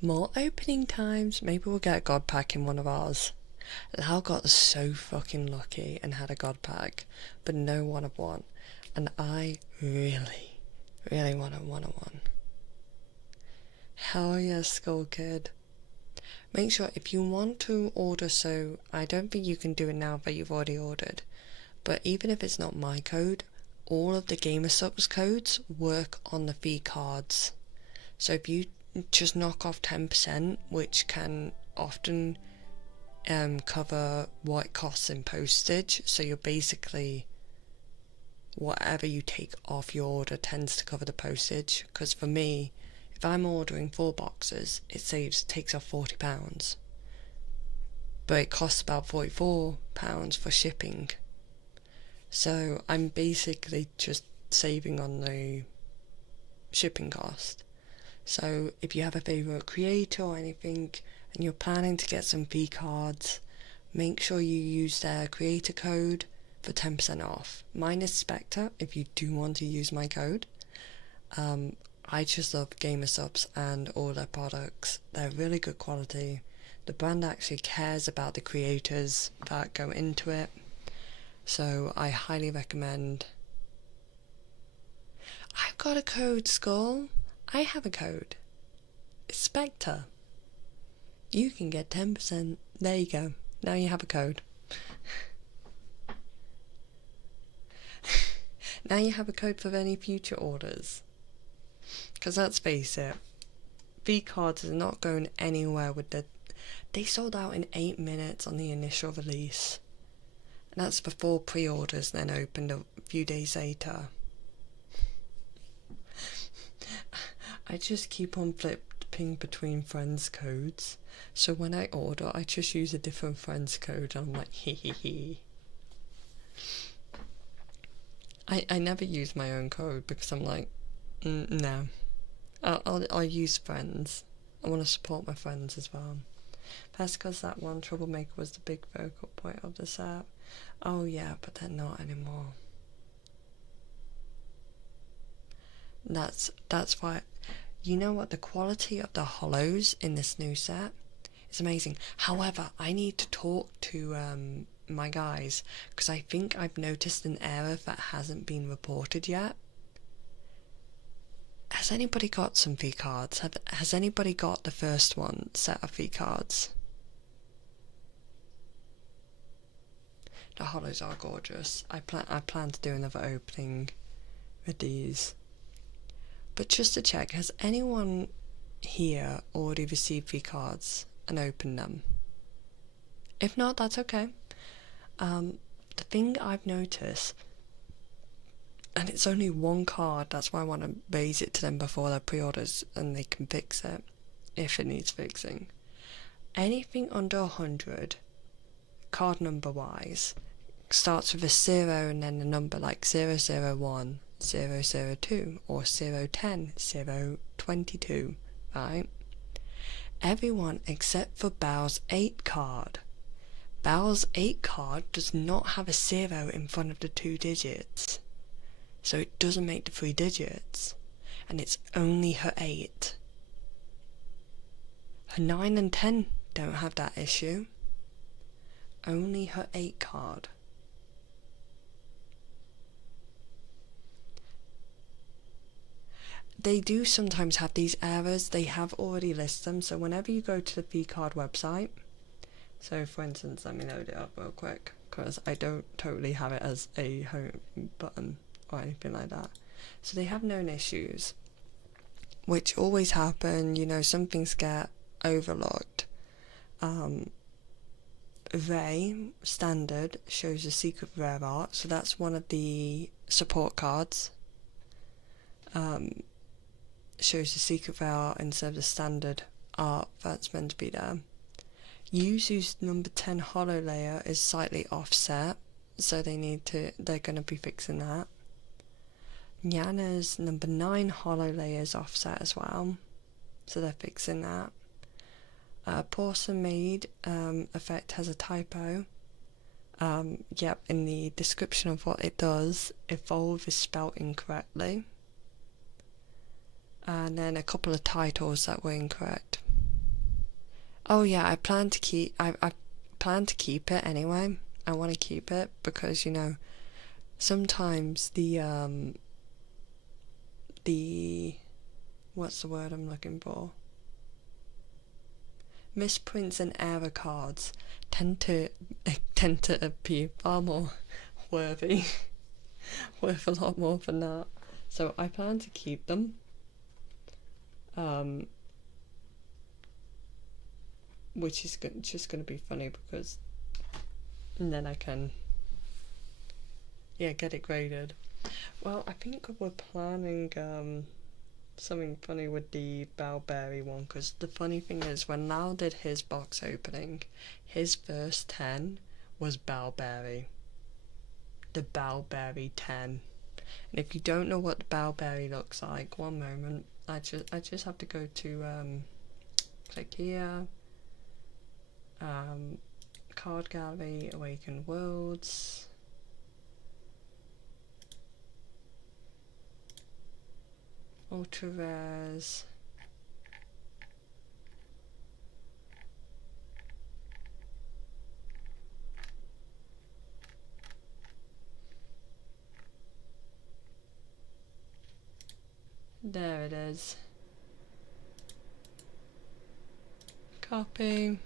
More opening times. Maybe we'll get a god pack in one of ours. Lau got so fucking lucky and had a god pack, but no one of one. And I really want a one. Hell yeah, Skull Kid. Make sure if you want to order, so I don't think you can do it now but you've already ordered, but even if it's not my code, all of the GamerSupps codes work on the fee cards. So if you just knock off 10%, which can often cover what it costs in postage, so you're basically, whatever you take off your order tends to cover the postage, because for me, if I'm ordering 4 boxes, it takes off £40, but it costs about £44 for shipping. So I'm basically just saving on the shipping cost. So if you have a favourite creator or anything, and you're planning to get some V cards, make sure you use their creator code for 10% off. Mine is Spectre, if you do want to use my code. I just love GamerSupps and all their products. They're really good quality. The brand actually cares about the creators that go into it. So I highly recommend. I've got a code, Skull. I have a code. It's Spectre. You can get 10%. There you go. Now you have a code. Now you have a code for any future orders. Because let's face it, V cards is not going anywhere with the... They sold out in 8 minutes on the initial release. And that's before pre-orders then opened a few days later. I just keep on flipping between friends' codes. So when I order, I just use a different friend's code and I'm like, hee. I never use my own code because I'm like, no. I'll use friends. I want to support my friends as well. That's because that one troublemaker was the big focal point of this app. Oh yeah, but they're not anymore. That's why, you know what, the quality of the hollows in this new set It's amazing. However, I need to talk to my guys because I think I've noticed an error that hasn't been reported yet. Has anybody got some V cards? Has anybody got the first one set of V cards? The hollows are gorgeous. I plan to do another opening with these. But just to check, has anyone here already received V cards and opened them? If not, that's okay. The thing I've noticed, and it's only one card, that's why I want to raise it to them before their pre-orders and they can fix it if it needs fixing. Anything under 100, card number wise, starts with a 0 and then a number like 001, 002 or 010, 022, right? Everyone except for Bow's 8 card. Bow's 8 card does not have a 0 in front of the 2 digits. So it doesn't make the 3 digits. And it's only her 8. Her 9 and 10 don't have that issue. Only her 8 card. They do sometimes have these errors. They have already listed them. So whenever you go to the V-Card website, so for instance, let me load it up real quick because I don't totally have it as a home button or anything like that. So they have known issues, which always happen. You know, some things get overlooked. Ray standard shows a secret rare art, so that's one of the support cards. Shows the secret rare art instead of the standard art that's meant to be there. Yuzu's number 10 hollow layer is slightly offset, so they're going to be fixing that. Nyana's number 9 hollow layer is offset as well, so they're fixing that. Porcelain Maid effect has a typo. Yep, in the description of what it does, evolve is spelled incorrectly. And then a couple of titles that were incorrect. Oh yeah, I plan to keep it anyway. I want to keep it because, you know, sometimes the what's the word I'm looking for? Misprints and error cards tend to be far more worth a lot more than that. So I plan to keep them. Which is just going to be funny because and then I can get it graded. Well, I think we're planning something funny with the Bowberry one, because the funny thing is when Lau did his box opening, his first 10 was Bowberry. The Bowberry 10. And if you don't know what the Bowberry looks like, one moment, I just have to go to click here, card gallery, Awakened Worlds, ultra rares, there it is, copy,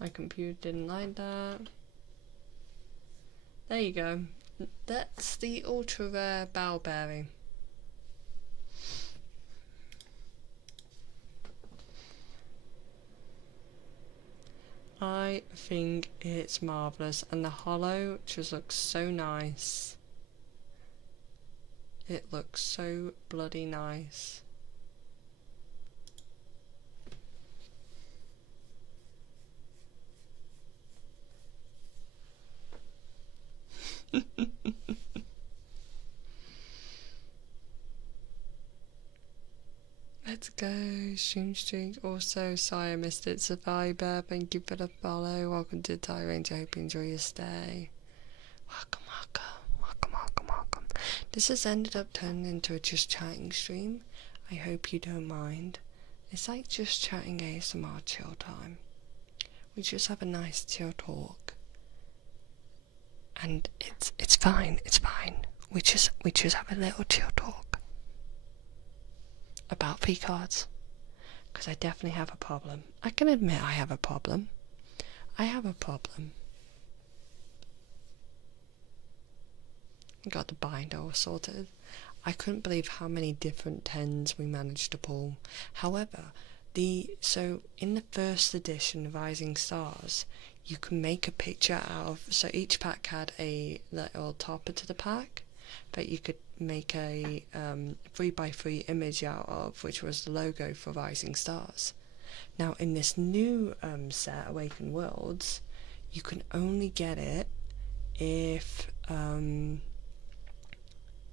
my computer didn't like that. There you go. That's the ultra rare Bowberry. I think it's marvellous, and the hollow just looks so nice. It looks so bloody nice. Let's go, Stream Street. Also, sorry I missed it. Survivor, thank you for the follow. Welcome to Thai Range. I hope you enjoy your stay. Welcome, welcome, welcome, welcome, welcome. This has ended up turning into a just chatting stream. I hope you don't mind. It's like just chatting ASMR chill time. We just have a nice chill talk. And it's fine, it's fine. We just have a little chill talk about V cards. Because I definitely have a problem. I can admit I have a problem. I have a problem. Got the binder all sorted. I couldn't believe how many different 10s we managed to pull. However, so in the first edition of Rising Stars, you can make a picture out of, so each pack had a little topper to the pack that you could make a 3x3 image out of, which was the logo for Rising Stars. Now in this new set, Awakened Worlds, you can only get it if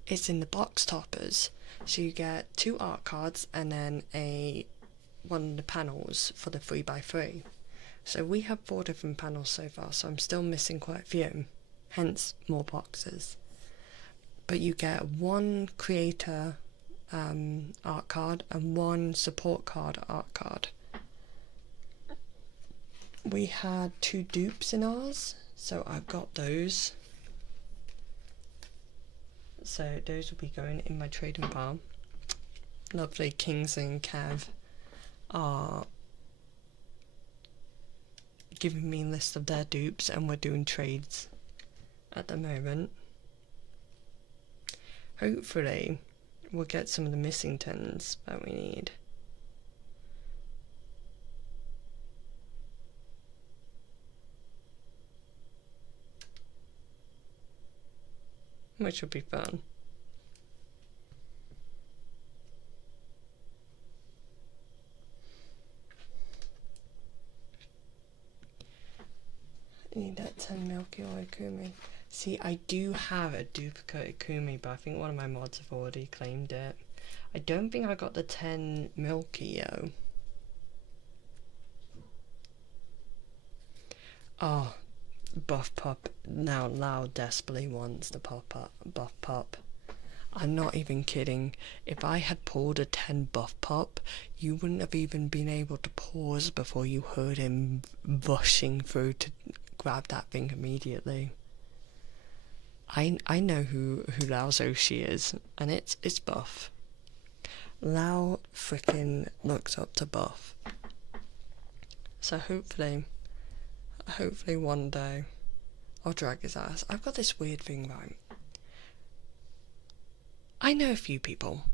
it's in the box toppers. So you get 2 art cards and then one of the panels for the 3x3. So we have 4 different panels so far, so I'm still missing quite a few, hence more boxes. But you get 1 creator art card and 1 support card art card. We had 2 dupes in ours, so I've got those. So those will be going in my trading pile. Lovely Kings and Kev are giving me a list of their dupes, and we're doing trades at the moment. Hopefully we'll get some of the missing 10s that we need. Which will be fun. I need that 10 Milky or Ikumi. See, I do have a duplicate Ikumi, but I think one of my mods have already claimed it. I don't think I got the 10 Milky, yo. Oh, Buff Pup now loud desperately wants the Buff Pup. I'm not even kidding. If I had pulled a 10 Buff Pup, you wouldn't have even been able to pause before you heard him rushing through to grab that thing immediately. I know who Lao's Oshi is, and it's Buff. Lao freaking looks up to Buff. So hopefully one day I'll drag his ass. I've got this weird thing, right? I know a few people,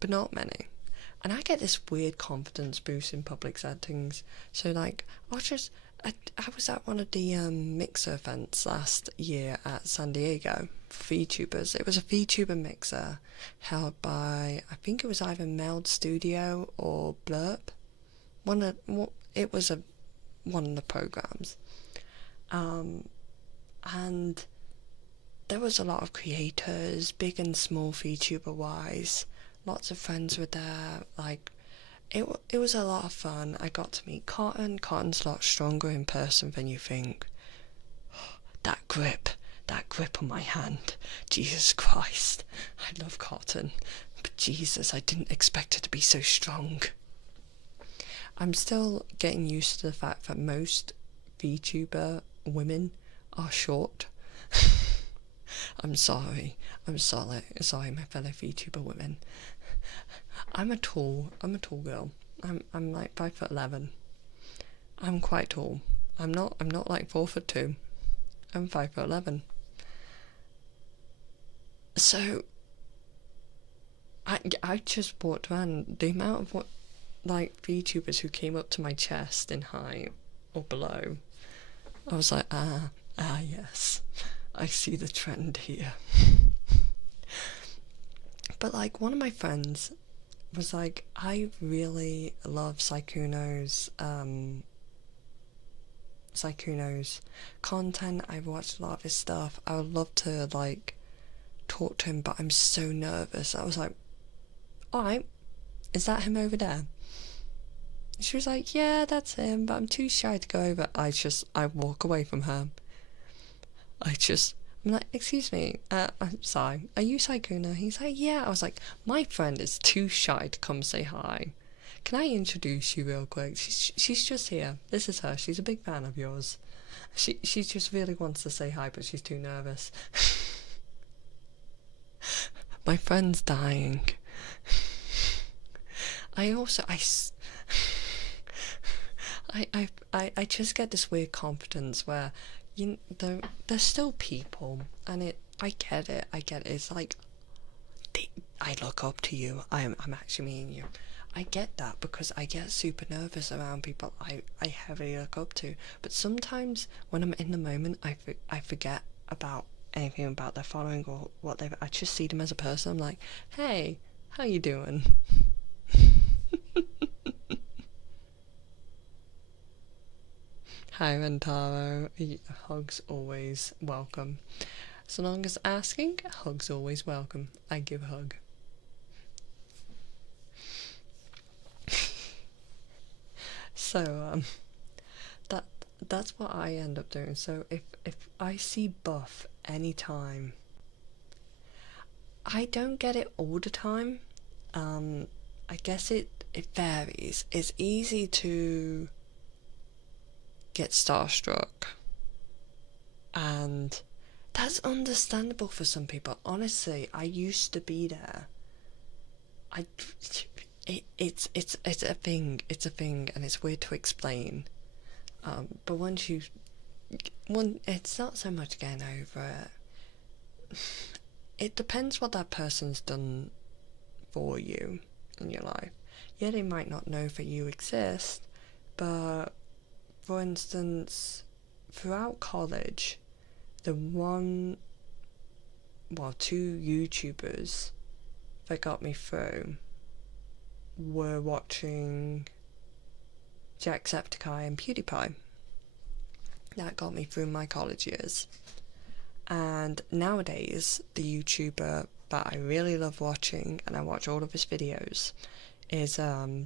but not many. And I get this weird confidence boost in public settings. So like, I was at one of the mixer events last year at San Diego for VTubers. It was a VTuber mixer held by, I think it was either Meld Studio or Blurp. It was one of the programs. And there was a lot of creators, big and small VTuber wise. Lots of friends were there. Like, it was a lot of fun. I got to meet Cotton. Cotton's a lot stronger in person than you think. That grip on my hand. Jesus Christ. I love Cotton. But Jesus, I didn't expect it to be so strong. I'm still getting used to the fact that most VTuber women are short. I'm sorry, my fellow VTuber women. I'm a tall girl. I'm like 5'11". I'm quite tall. I'm not like 4'2". I'm 5'11". So I just walked around. The amount of VTubers who came up to my chest in height or below, I was like, yes, I see the trend here. But like, one of my friends was like, I really love Sykkuno's content. I've watched a lot of his stuff. I would love to like talk to him, but I'm so nervous. I was like, alright, is that him over there? She was like, yeah, that's him, but I'm too shy to go over. I walk away from her. I'm like, excuse me, I'm sorry, are you Saikuna? He's like, yeah. I was like, my friend is too shy to come say hi. Can I introduce you real quick? She's just here. This is her. She's a big fan of yours. She just really wants to say hi, but she's too nervous. My friend's dying. I just get this weird confidence where there's still people, and I get it. It's like I look up to you. I'm actually meeting you. I get that because I get super nervous around people I heavily look up to. But sometimes when I'm in the moment, I forget about anything about their following or what they've. I just see them as a person. I'm like, hey, how you doing? Hi, Rentaro. Hugs always welcome. So long as asking, hugs always welcome. I give a hug. So that's what I end up doing. So if I see buff anytime, I don't get it all the time. I guess it varies. It's easy to get starstruck, and that's understandable for some people. Honestly, I used to be there. It's a thing. It's a thing, and it's weird to explain. But it's not so much getting over it. It depends what that person's done for you in your life. Yeah, they might not know that you exist, but for instance, throughout college, two YouTubers that got me through were watching Jacksepticeye and PewDiePie. That got me through my college years. And nowadays, the YouTuber that I really love watching, and I watch all of his videos, is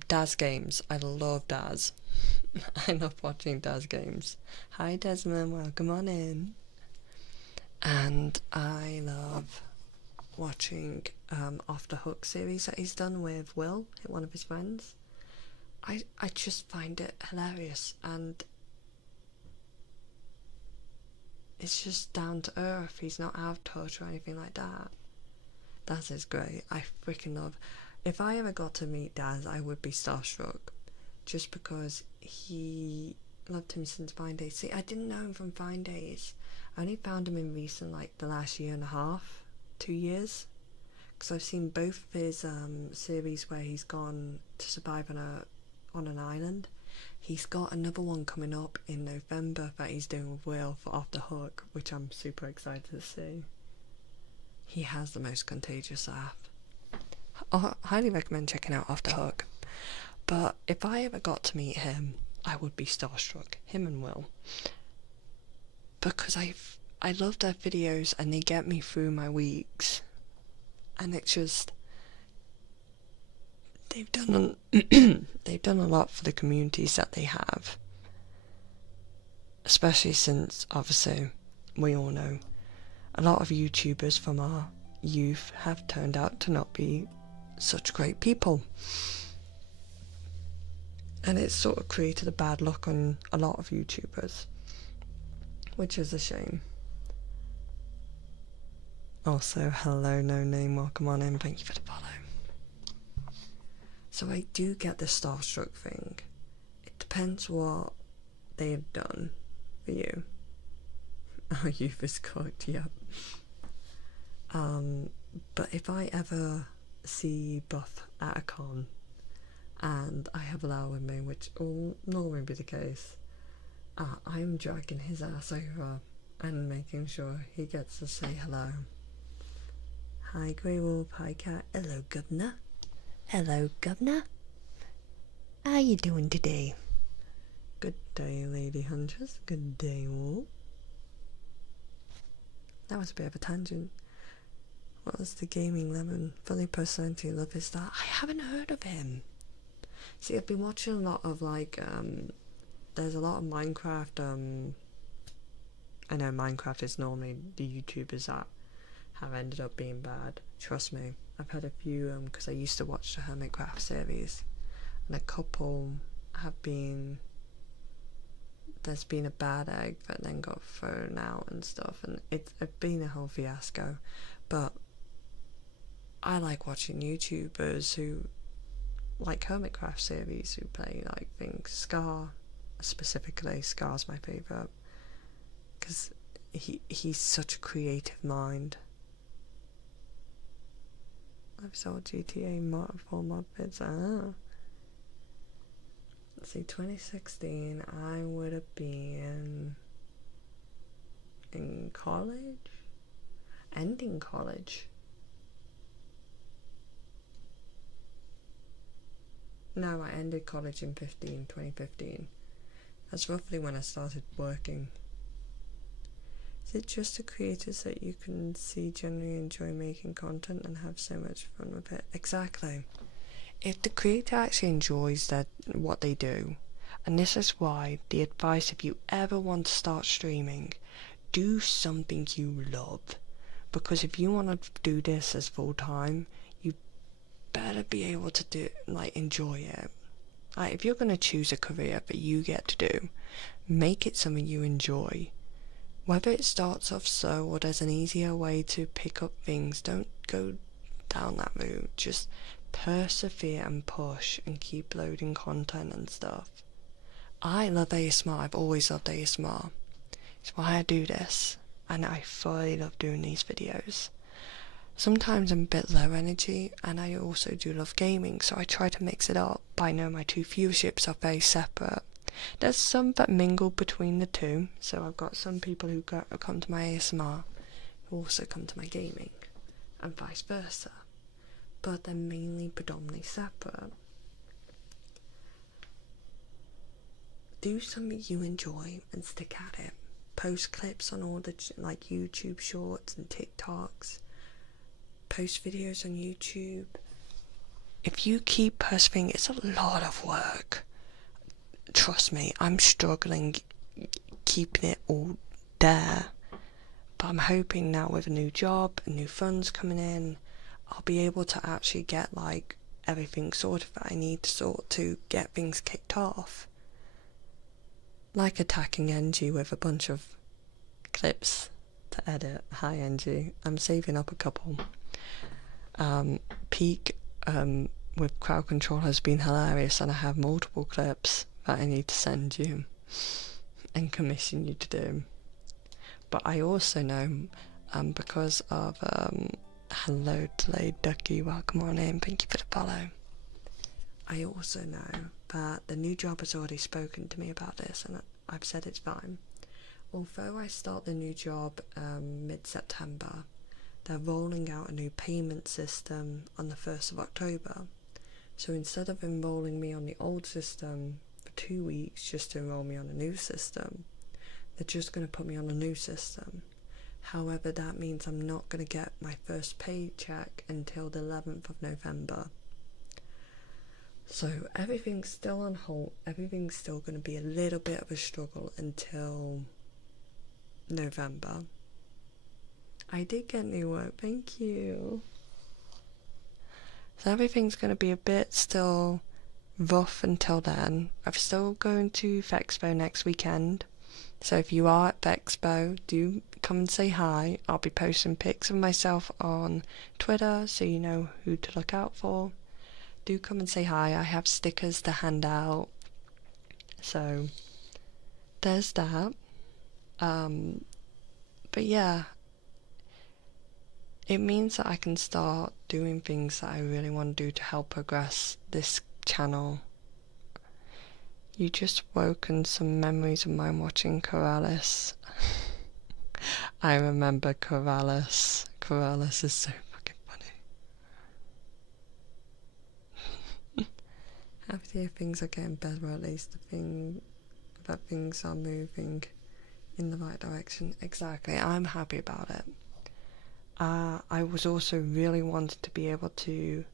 Daz Games. I love Daz. I love watching Daz Games. Hi Desmond, welcome on in. And I love watching Off the Hook series that he's done with Will, one of his friends. I just find it hilarious, and it's just down to earth. He's not out of touch or anything like that. Daz is great. I freaking love. If I ever got to meet Daz, I would be starstruck, just because he loved him since Vine Days. See, I didn't know him from Vine Days. I only found him in recent, like the last year and a half, 2 years, because I've seen both of his series where he's gone to survive on an island. He's got another one coming up in November that he's doing with Will for Off the Hook, which I'm super excited to see. He has the most contagious laugh. I highly recommend checking out Off the Hook. But if I ever got to meet him, I would be starstruck. Him and Will. Because I love their videos and they get me through my weeks. And it's just... They've done a lot for the communities that they have. Especially since, obviously, we all know a lot of YouTubers from our youth have turned out to not be such great people. And it's sort of created a bad look on a lot of YouTubers, which is a shame. Also, hello, no name, welcome on in, thank you for the follow. So I do get the starstruck thing. It depends what they have done for you. Our youth is cooked, yep. But if I ever see Buff at a con, and I have Lau with me, which will normally be the case, I'm dragging his ass over and making sure he gets to say hello. Hi Grey Wolf, hi Cat, hello Governor. Hello Governor. How you doing today? Good day, Lady Huntress. Good day, all. That was a bit of a tangent. What was the Gaming Lemon? Funny personality, love his style. I haven't heard of him. See, I've been watching a lot of there's a lot of Minecraft I know Minecraft is normally the YouTubers that have ended up being bad. Trust me, I've had a few, because I used to watch the Hermitcraft series, and a couple have been, there's been a bad egg that then got thrown out and stuff, and it's been a whole fiasco. But I like watching YouTubers who like Hermitcraft series, who play like things. Scar, specifically, Scar's my favourite, because he's such a creative mind. I've saw GTA full mod vids. Let's see, 2016, I would have been in college? Ending college. No, I ended college in 2015. That's roughly when I started working. Is it just the creators that you can see generally enjoy making content and have so much fun with it? Exactly. If the creator actually enjoys what they do, and this is why the advice, if you ever want to start streaming, do something you love. Because if you want to do this as full time, you better be able to enjoy it. Like, if you're going to choose a career that you get to do, make it something you enjoy. Whether it starts off slow or there's an easier way to pick up things, don't go down that route. Just persevere and push and keep loading content and stuff. I love ASMR. I've always loved ASMR. It's why I do this, and I fully love doing these videos. Sometimes I'm a bit low energy, and I also do love gaming, so I try to mix it up, but I know my two viewerships are very separate. There's some that mingle between the two, so I've got some people who come to my ASMR who also come to my gaming, and vice versa, but they're mainly predominantly separate. Do something you enjoy and stick at it. Post clips on all the YouTube shorts and TikToks. Post videos on YouTube. If you keep persevering, it's a lot of work. Trust me, I'm struggling keeping it all there, but I'm hoping now with a new job and new funds coming in, I'll be able to actually get everything sorted that I need to sort to get things kicked off. Like attacking NG with a bunch of clips to edit. Hi NG, I'm saving up a couple. Peak with crowd control has been hilarious, and I have multiple clips that I need to send you and commission you to do. But I also know, because of hello Delayed Ducky, welcome on in, thank you for the follow. I also know that the new job has already spoken to me about this, and I've said it's fine. Although I start the new job mid-September, they're rolling out a new payment system on the 1st of October. So instead of enrolling me on the old system for 2 weeks just to enroll me on a new system, they're just going to put me on a new system. However, that means I'm not going to get my first paycheck until the 11th of November. So everything's still on hold. Everything's still going to be a little bit of a struggle until November. I did get new work, thank you. So everything's going to be a bit still rough until then. I'm still going to Fexpo next weekend. So if you are at Fexpo, do come and say hi. I'll be posting pics of myself on Twitter so you know who to look out for. Do come and say hi. I have stickers to hand out. So there's that. But yeah, it means that I can start doing things that I really want to do to help progress this channel. You just woken some memories of mine watching Corrales. I remember Corrales. Corrales is so fucking funny. Happy to hear things are getting better, at least that things are moving in the right direction. Exactly, I'm happy about it. I was also really wanted to be able to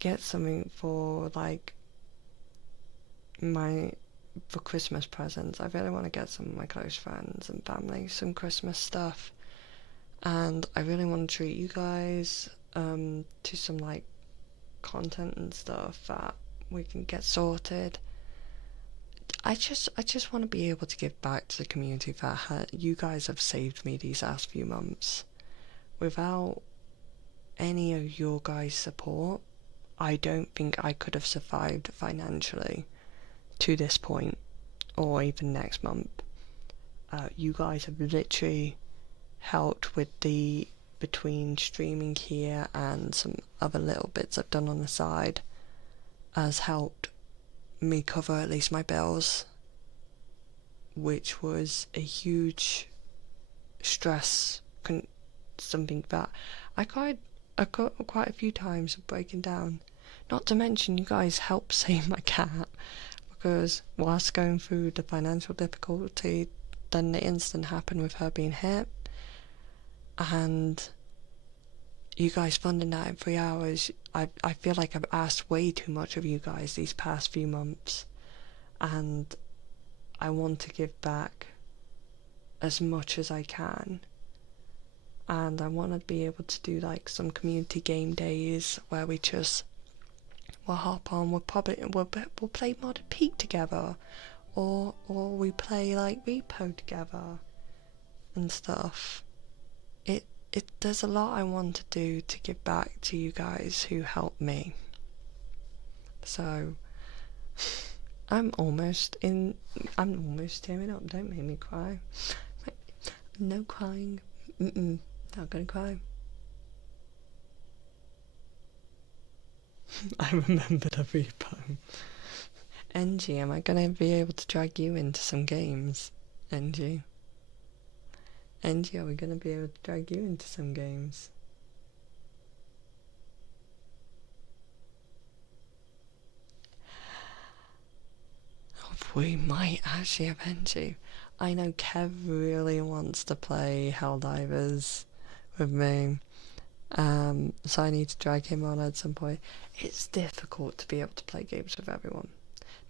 get something for my for Christmas presents. I really want to get some of my close friends and family some Christmas stuff, and I really want to treat you guys to some like content and stuff that we can get sorted. I just want to be able to give back to the community that you guys have saved me these last few months. Without any of your guys' support, I don't think I could have survived financially to this point, or even next month. You guys have literally helped with the between streaming here and some other little bits I've done on the side, has helped me cover at least my bills, which was a huge stress, something that I got quite a few times of breaking down. Not to mention you guys helped save my cat, because whilst going through the financial difficulty, then the incident happened with her being hit, and you guys funding that in 3 hours. I feel like I've asked way too much of you guys these past few months, and I want to give back as much as I can. And I want to be able to do like some community game days where we'll hop on, we'll play Modded Peak together, or we play like Repo together and stuff. There's a lot I want to do to give back to you guys who helped me. So I'm almost tearing up. Don't make me cry. No crying. Not gonna cry. I remembered a repo. Angie, am I gonna be able to drag you into some games? Angie, are we gonna be able to drag you into some games? We might actually have Angie. I know Kev really wants to play Helldivers with me, so I need to drag him on at some point. It's difficult to be able to play games with everyone.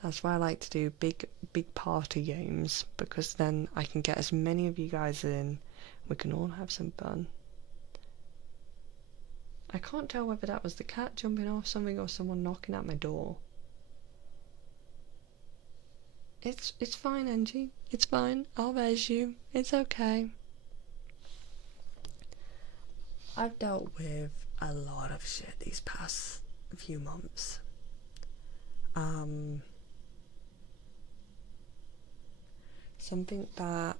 That's why I like to do big party games, because then I can get as many of you guys in, we can all have some fun. I can't tell whether that was the cat jumping off something or someone knocking at my door. It's fine, Angie. It's fine. I'll res you. It's okay. I've dealt with a lot of shit these past few months. Something that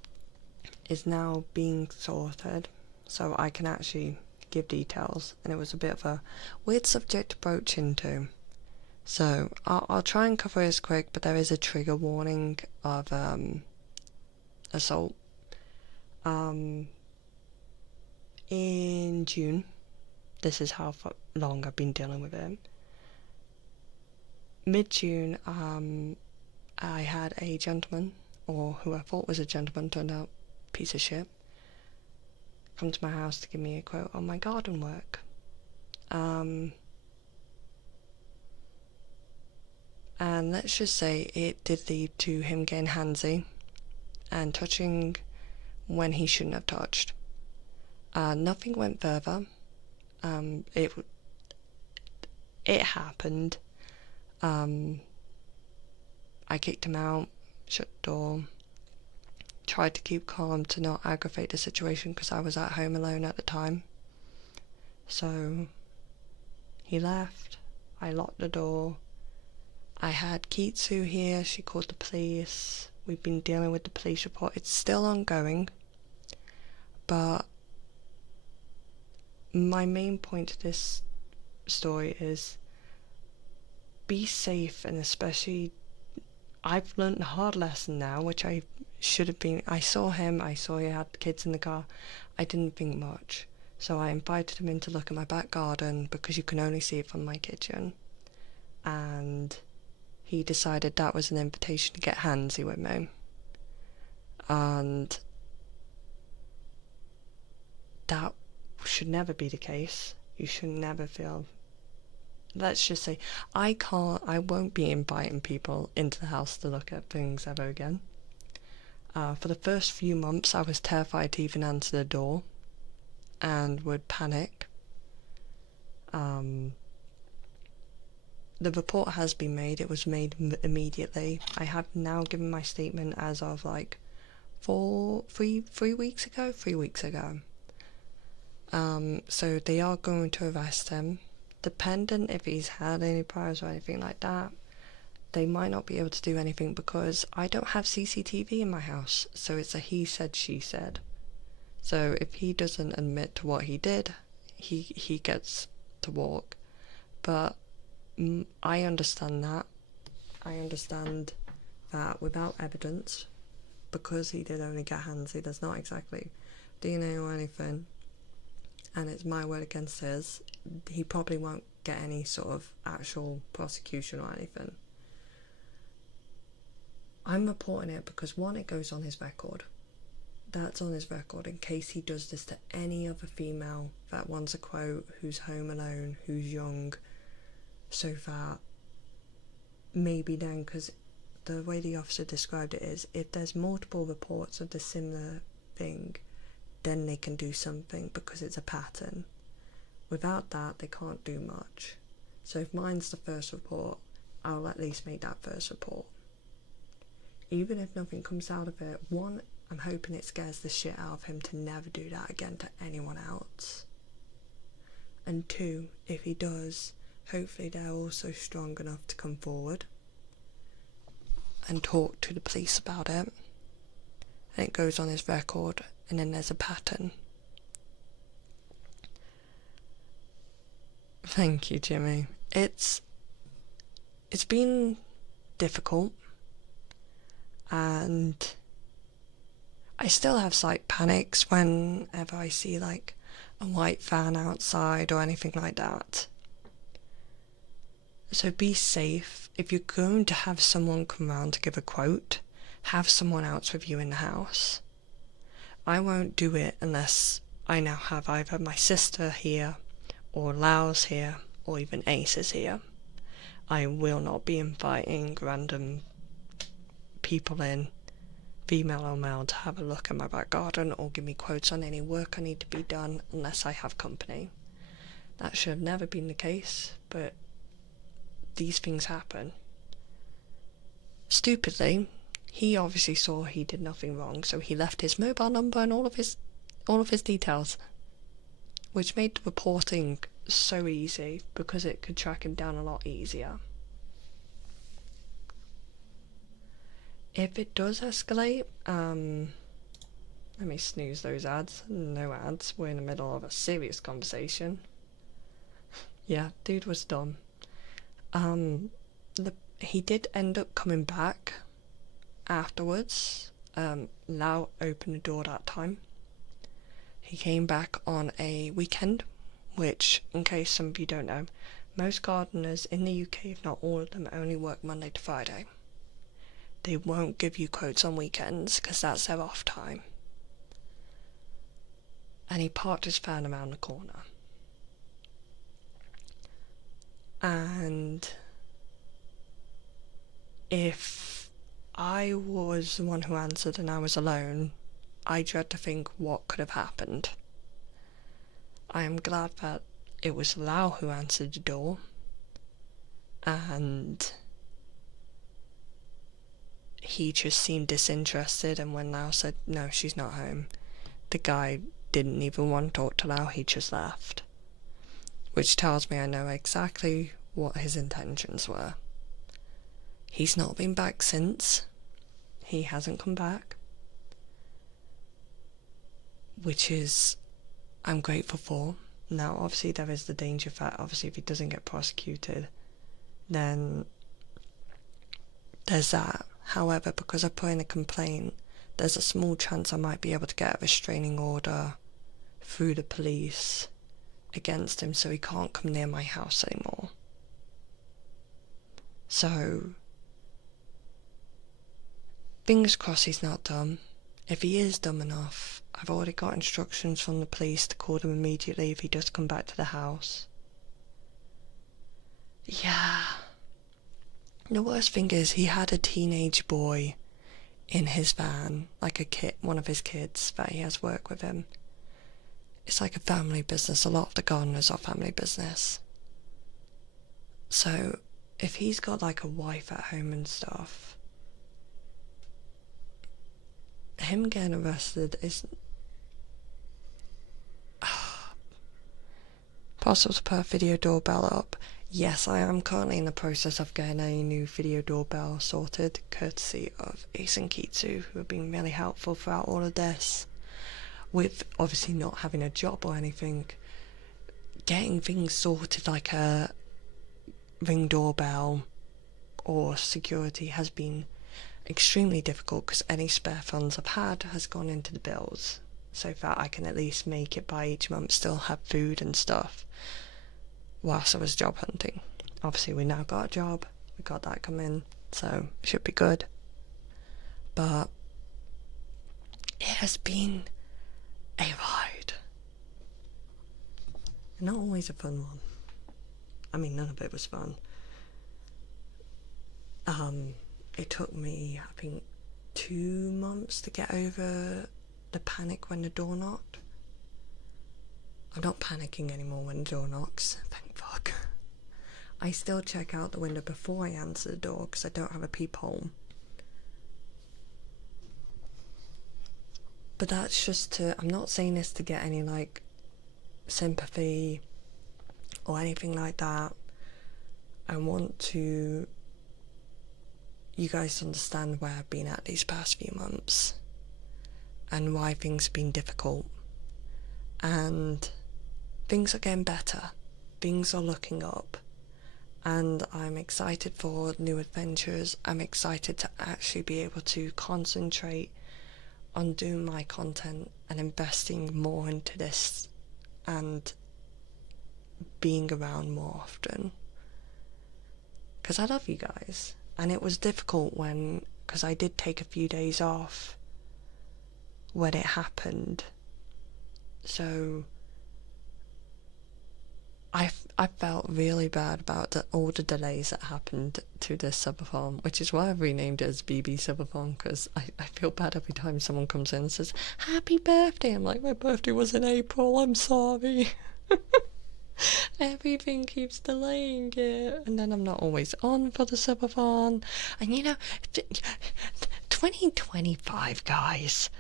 is now being sorted, so I can actually give details, and it was a bit of a weird subject to broach into. So I'll try and cover this quick, but there is a trigger warning of assault. In June, this is how long I've been dealing with it. Mid-June, I had a gentleman, or who I thought was a gentleman, turned out piece of shit, come to my house to give me a quote on my garden work. And let's just say it did lead to him getting handsy and touching when he shouldn't have touched. Nothing went further. It happened. I kicked him out, shut the door, tried to keep calm to not aggravate the situation because I was at home alone at the time. So he left, I locked the door. I had Kitsu here, she called the police. We've been dealing with the police report. It's still ongoing, but my main point to this story is be safe, and especially I've learned a hard lesson now, which I should have been. I saw he had kids in the car. I didn't think much, so I invited him in to look at my back garden because you can only see it from my kitchen, and he decided that was an invitation to get handsy with me, and that should never be the case. You should never feel let's just say, I won't be inviting people into the house to look at things ever again. For the first few months, I was terrified to even answer the door and would panic. The report has been made. It was made immediately. I have now given my statement as of like 3 weeks ago. So they are going to arrest him. Dependent if he's had any priors or anything like that, they might not be able to do anything because I don't have CCTV in my house. So it's a he said, she said. So if he doesn't admit to what he did, he gets to walk. But I understand that. I understand that without evidence, because he did only get handsy, there's not exactly DNA or anything, and it's my word against his, he probably won't get any sort of actual prosecution or anything. I'm reporting it because, one, it goes on his record. That's on his record in case he does this to any other female that wants a quote, who's home alone, who's young, so that maybe then, because the way the officer described it is, if there's multiple reports of the similar thing, then they can do something because it's a pattern. Without that, they can't do much. So if mine's the first report, I'll at least make that first report. Even if nothing comes out of it, one, I'm hoping it scares the shit out of him to never do that again to anyone else. And two, if he does, hopefully they're also strong enough to come forward and talk to the police about it. And it goes on his record, and then there's a pattern. Thank you, Jimmy. It's been difficult, and I still have slight panics whenever I see like a white van outside or anything like that. So be safe. If you're going to have someone come round to give a quote, have someone else with you in the house. I won't do it unless I now have either my sister here, or Lau's here, or even Ace is here. I will not be inviting random people in, female or male, to have a look at my back garden or give me quotes on any work I need to be done unless I have company. That should have never been the case, but these things happen. Stupidly, he obviously saw he did nothing wrong, so he left his mobile number and all of his details, which made the reporting so easy because it could track him down a lot easier. If it does escalate, let me snooze those ads. No ads, we're in the middle of a serious conversation. Yeah, dude was dumb. He did end up coming back afterwards. Lau opened the door that time. He came back on a weekend, which, in case some of you don't know, most gardeners in the UK, if not all of them, only work Monday to Friday. They won't give you quotes on weekends because that's their off time. And he parked his van around the corner. And if I was the one who answered and I was alone, I dread to think what could have happened. I am glad that it was Lau who answered the door, and he just seemed disinterested, and when Lau said no, she's not home, the guy didn't even want to talk to Lau, he just left. Which tells me I know exactly what his intentions were. He's not been back since. He hasn't come back. Which is, I'm grateful for. Now, obviously, there is the danger that, obviously, if he doesn't get prosecuted, then there's that. However, because I put in a complaint, there's a small chance I might be able to get a restraining order through the police against him so he can't come near my house anymore. So, fingers crossed he's not dumb. If he is dumb enough, I've already got instructions from the police to call him immediately if he does come back to the house. Yeah. The worst thing is he had a teenage boy in his van, like a kid, one of his kids that he has work with him. It's like a family business. A lot of the gardeners are family business. So if he's got like a wife at home and stuff, him getting arrested is possible to put a video doorbell up. Yes, I am currently in the process of getting a new video doorbell sorted, courtesy of Ace and Kitsu, who have been really helpful throughout all of this. With obviously not having a job or anything, getting things sorted like a Ring doorbell or security has been extremely difficult, because any spare funds I've had has gone into the bills, so that I can at least make it by each month, still have food and stuff whilst I was job hunting. Obviously we now got a job, we got that come in, so it should be good. But it has been a ride. Not always a fun one. I mean, none of it was fun. It took me, I think, 2 months to get over the panic when the door knocked. I'm not panicking anymore when the door knocks, thank fuck. I still check out the window before I answer the door because I don't have a peephole. But that's just to, I'm not saying this to get any like sympathy or anything like that. I want to you guys understand where I've been at these past few months and why things have been difficult. And things are getting better, things are looking up, and I'm excited for new adventures. I'm excited to actually be able to concentrate on doing my content and investing more into this and being around more often, because I love you guys. And it was difficult because I did take a few days off when it happened, so I felt really bad about all the delays that happened to this subathon, which is why I've renamed it as BB Subathon, because I feel bad every time someone comes in and says, happy birthday. I'm like, my birthday was in April, I'm sorry. Everything keeps delaying it, and then I'm not always on for the subathon. And you know, 2025, guys,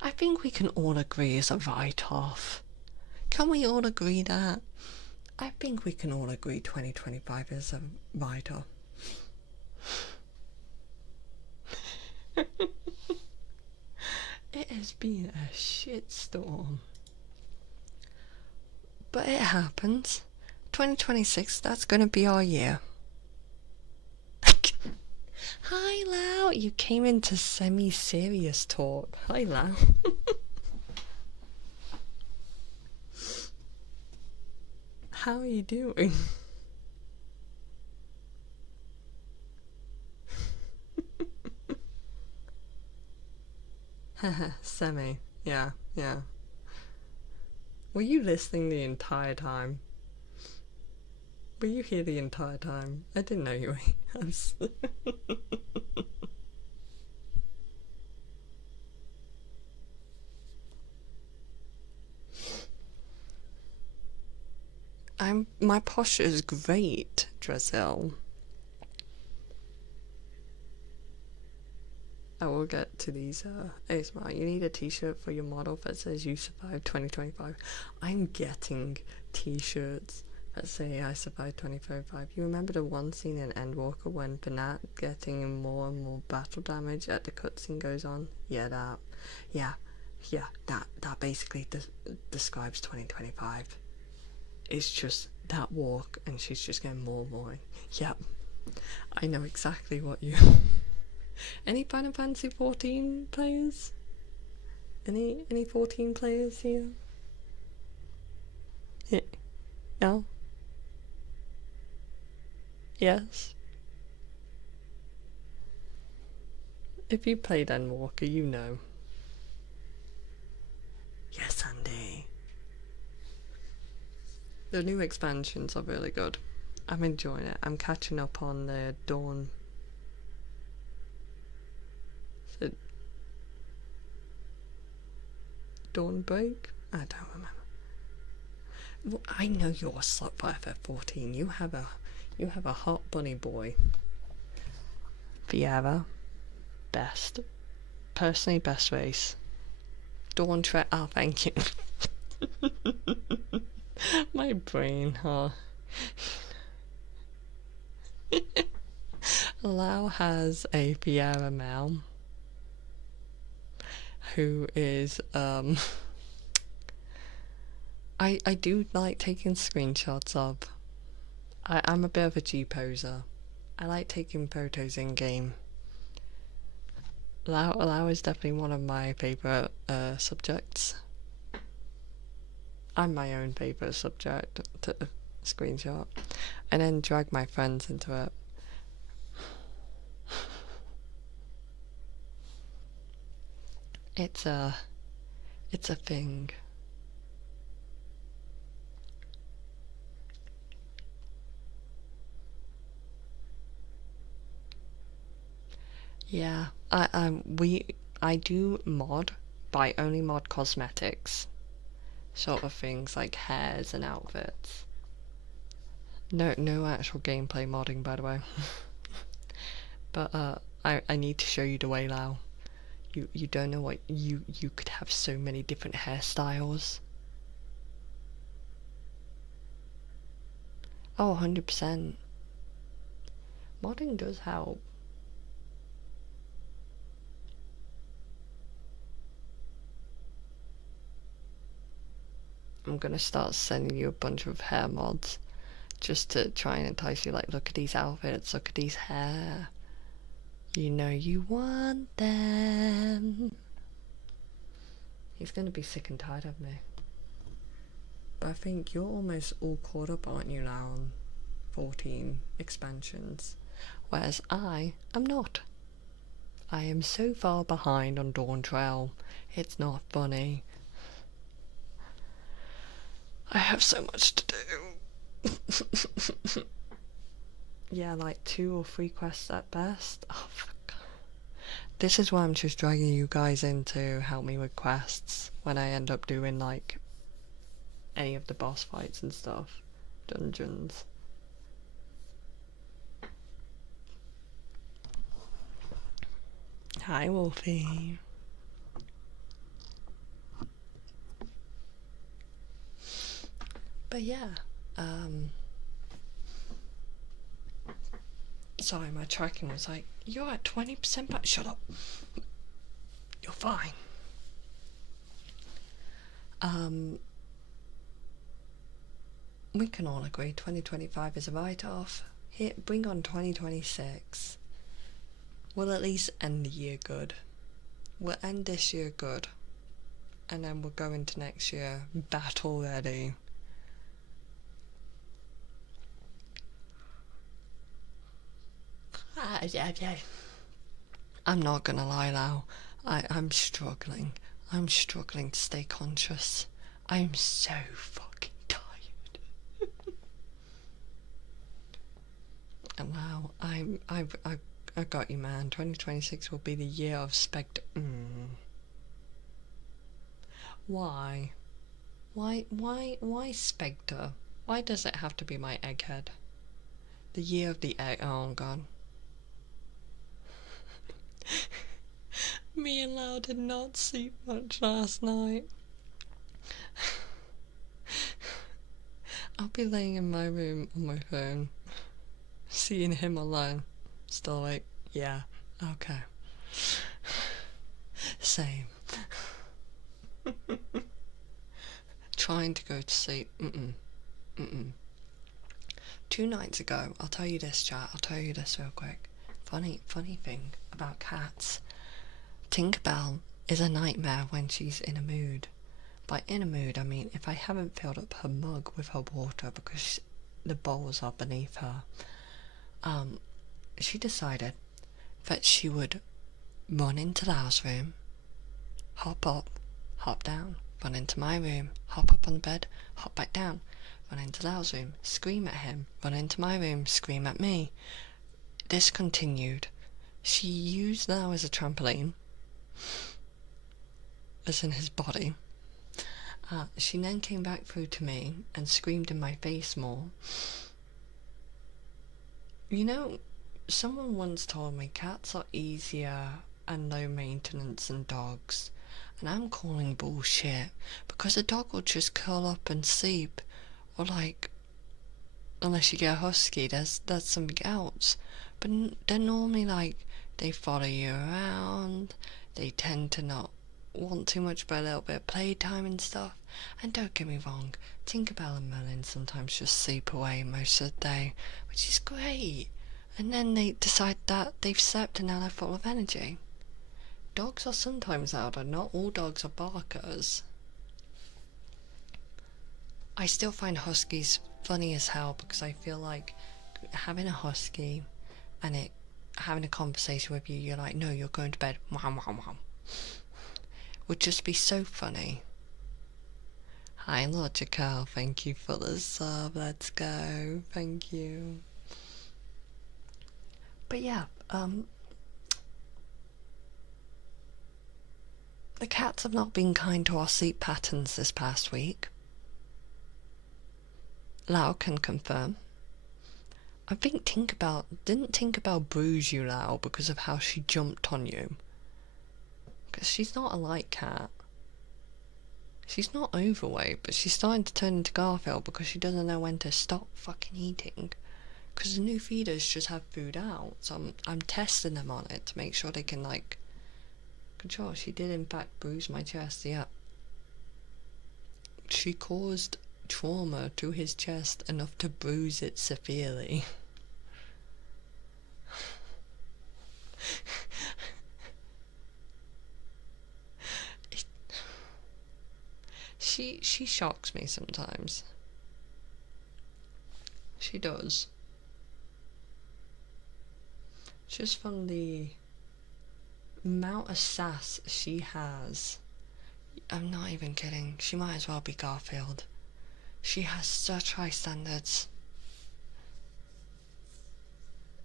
I think we can all agree is a write-off. Can we all agree that? I think we can all agree 2025 is a write-off. It has been a shitstorm. But it happens. 2026, that's gonna be our year. Hi, Lau. You came into semi-serious talk. Hi, Lau. How are you doing? Haha, semi. Yeah. Were you listening the entire time? Were you here the entire time? I didn't know you were. My posture is great, Drizzle. I will get to these ASMR. You need a t-shirt for your model that says you survived 2025. I'm getting t-shirts that say I survived 2025. You remember the one scene in Endwalker when Banat getting more and more battle damage as the cutscene goes on? Yeah, that basically describes 2025. It's just that walk and she's just getting more and more. Yep, I know exactly what you... Any Final Fantasy 14 players? Any 14 players here? Yeah. No? Yes? If you played Endwalker, you know. Yes, Andy. The new expansions are really good. I'm enjoying it. I'm catching up on the Dawn. Is it Dawn Break? I don't remember. Well, I know you're a slut for FF14. You have a hot bunny boy. Viera, best. Personally, best race. Dawn Tread. Oh, thank you. My brain, huh? Lau has a Viera Mal who is I do like taking screenshots of. I'm a bit of a G-poser. I like taking photos in game. Lau is definitely one of my favourite subjects. I'm my own favourite subject to screenshot. And then drag my friends into it. It's a thing. Yeah, I do mod, but I only mod cosmetics, sort of things like hairs and outfits. No actual gameplay modding, by the way. But I need to show you the way, Lau. You don't know what you could have so many different hairstyles. Oh, 100%. Modding does help. I'm gonna start sending you a bunch of hair mods just to try and entice you, like, look at these outfits, look at these hair. You know you want them. He's gonna be sick and tired of me. But I think you're almost all caught up, aren't you, now, on 14 expansions? Whereas I am not. I am so far behind on Dawntrail, it's not funny. I have so much to do. Yeah, like 2 or 3 quests at best. Oh, fuck. This is why I'm just dragging you guys in to help me with quests when I end up doing, like, any of the boss fights and stuff. Dungeons. Hi, Wolfie. But yeah, sorry, my tracking was like, you're at 20% back. Shut up. You're fine. We can all agree 2025 is a write-off. Here, bring on 2026. We'll at least end the year good. We'll end this year good. And then we'll go into next year battle ready. Yeah. I'm not gonna lie now. I'm struggling. I'm struggling to stay conscious. I'm so fucking tired. And wow, I got you, man. 2026 will be the year of Why? Why Spectre? Why does it have to be my egghead? The year of the egg. Oh god. Me and Lau did not sleep much last night. I'll be laying in my room on my phone, seeing him alone. Still like, yeah, okay. Same. Trying to go to sleep. 2 nights ago, I'll tell you this, chat. I'll tell you this real quick. Funny thing about cats. Tinkerbell is a nightmare when she's in a mood. By in a mood, I mean if I haven't filled up her mug with her water because the bowls are beneath her. She decided that she would run into the house room, hop up, hop down, run into my room, hop up on the bed, hop back down, run into Lau's room, scream at him, run into my room, scream at me. This continued. She used Lau as a trampoline, as in his body. She then came back through to me and screamed in my face more. You know, someone once told me cats are easier and low maintenance than dogs, and I'm calling bullshit, because a dog will just curl up and sleep, or like, unless you get a husky, that's something else. But they're normally like, they follow you around, they tend to not want too much but a little bit of playtime and stuff. And don't get me wrong, Tinkerbell and Merlin sometimes just sleep away most of the day, which is great. And then they decide that they've slept and now they're full of energy. Dogs are sometimes louder, not all dogs are barkers. I still find huskies funny as hell, because I feel like having a husky and it having a conversation with you, you're like, no, you're going to bed, wham wham wham, would just be so funny. Hi Logical, thank you for the sub, let's go, thank you. But yeah, the cats have not been kind to our sleep patterns this past week. Lau can confirm. I think didn't Tinkerbell bruise you, Lau, because of how she jumped on you? Because she's not a light cat. She's not overweight, but she's starting to turn into Garfield because she doesn't know when to stop fucking eating. Because the new feeders just have food out, so I'm testing them on it to make sure they can, like, control. She did in fact bruise my chest, yeah. She caused trauma to his chest enough to bruise it severely. She shocks me sometimes. She does. Just from the amount of sass she has. I'm not even kidding. She might as well be Garfield. She has such high standards.